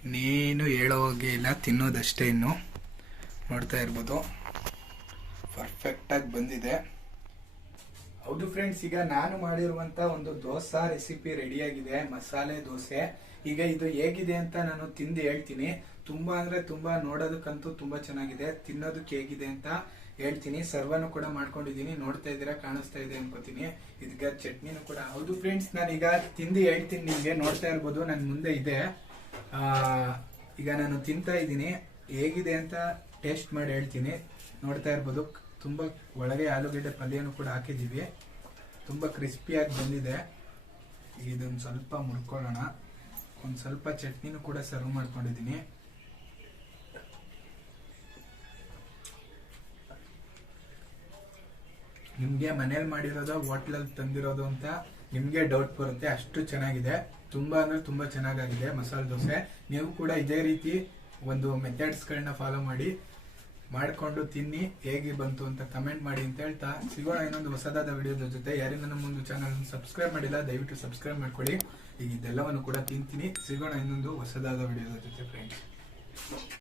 ಇನ್ನೇನು ಹೇಳೋ ಹಾಗೆ ಇಲ್ಲ, ತಿನ್ನೋದಷ್ಟೇ ಇನ್ನು. ನೋಡ್ತಾ ಇರ್ಬೋದು, ಪರ್ಫೆಕ್ಟಾಗಿ ಬಂದಿದೆ. ಹೌದು ಫ್ರೆಂಡ್ಸ್, ಈಗ ನಾನು ಮಾಡಿರುವಂತ ಒಂದು ದೋಸಾ ರೆಸಿಪಿ ರೆಡಿಯಾಗಿದೆ, ಮಸಾಲೆ ದೋಸೆ. ಈಗ ಇದು ಹೇಗಿದೆ ಅಂತ ನಾನು ತಿಂದು ಹೇಳ್ತೀನಿ. ತುಂಬಾ ಅಂದ್ರೆ ತುಂಬಾ, ನೋಡೋದಕ್ಕಂತೂ ತುಂಬಾ ಚೆನ್ನಾಗಿದೆ. ತಿನ್ನೋದಕ್ಕೆ ಹೇಗಿದೆ ಅಂತ ಹೇಳ್ತೀನಿ. ಸರ್ವನು ಕೂಡ ಮಾಡ್ಕೊಂಡಿದ್ದೀನಿ, ನೋಡ್ತಾ ಇದ್ದೀರಾ, ಕಾಣಿಸ್ತಾ ಇದೆ ಅನ್ಕೋತೀನಿ. ಇದೀಗ ಚಟ್ನಿನೂ ಕೂಡ. ಹೌದು ಫ್ರೆಂಡ್ಸ್, ನಾನೀಗ ತಿಂದು ಹೇಳ್ತೀನಿ ನಿಮ್ಗೆ. ನೋಡ್ತಾ ಇರ್ಬೋದು ನನ್ನ ಮುಂದೆ ಇದೆ. ಈಗ ನಾನು ತಿಂತಾ ಇದ್ದೀನಿ, ಹೇಗಿದೆ ಅಂತ ಟೇಸ್ಟ್ ಮಾಡಿ ಹೇಳ್ತೀನಿ. ನೋಡ್ತಾ ಇರ್ಬೋದು, ತುಂಬಾ ಒಳಗೆ ಆಲೂಗೆಡ್ಡೆ ಪಲ್ಯನೂ ಕೂಡ ಹಾಕಿದೀವಿ. ತುಂಬಾ ಕ್ರಿಸ್ಪಿಯಾಗಿ ಬಂದಿದೆ. ಇದೊಂದು ಸ್ವಲ್ಪ ಮುರ್ಕೊಳ್ಳೋಣ. ಒಂದು ಸ್ವಲ್ಪ ಚಟ್ನಿನೂ ಕೂಡ ಸರ್ವ್ ಮಾಡ್ಕೊಂಡಿದ್ದೀನಿ. ನಿಮ್ಗೆ ಮನೇಲಿ ಮಾಡಿರೋದು ಹೋಟ್ಲಲ್ಲಿ ತಂದಿರೋದು ಅಂತ ನಿಮ್ಗೆ ಡೌಟ್ ಬರುತ್ತೆ, ಅಷ್ಟು ಚೆನ್ನಾಗಿದೆ. ತುಂಬಾ ಅಂದ್ರೆ ತುಂಬಾ ಚೆನ್ನಾಗಿದೆ ಮಸಾಲೆ ದೋಸೆ. ನೀವು ಕೂಡ ಇದೇ ರೀತಿ ಒಂದು ಮೆಥಡ್ಸ್ಗಳನ್ನ ಫಾಲೋ ಮಾಡಿಕೊಂಡು ತಿನ್ನಿ. ಹೇಗೆ ಬಂತು ಅಂತ ಕಮೆಂಟ್ ಮಾಡಿ ಅಂತ ಹೇಳ್ತಾ ಸಿಗೋಣ ಇನ್ನೊಂದು ಹೊಸದಾದ ವಿಡಿಯೋದ ಜೊತೆ. ಯಾರಿಂದ ನಮ್ಮ ಒಂದು ಚಾನಲ್ ಸಬ್ಸ್ಕ್ರೈಬ್ ಮಾಡಿಲ್ಲ ದಯವಿಟ್ಟು ಸಬ್ಸ್ಕ್ರೈಬ್ ಮಾಡ್ಕೊಳ್ಳಿ. ಈಗ ಇದೆಲ್ಲವನ್ನು ಕೂಡ ತಿಂತೀನಿ. ಸಿಗೋಣ ಇನ್ನೊಂದು ಹೊಸದಾದ ವಿಡಿಯೋದ ಜೊತೆ ಫ್ರೆಂಡ್ಸ್.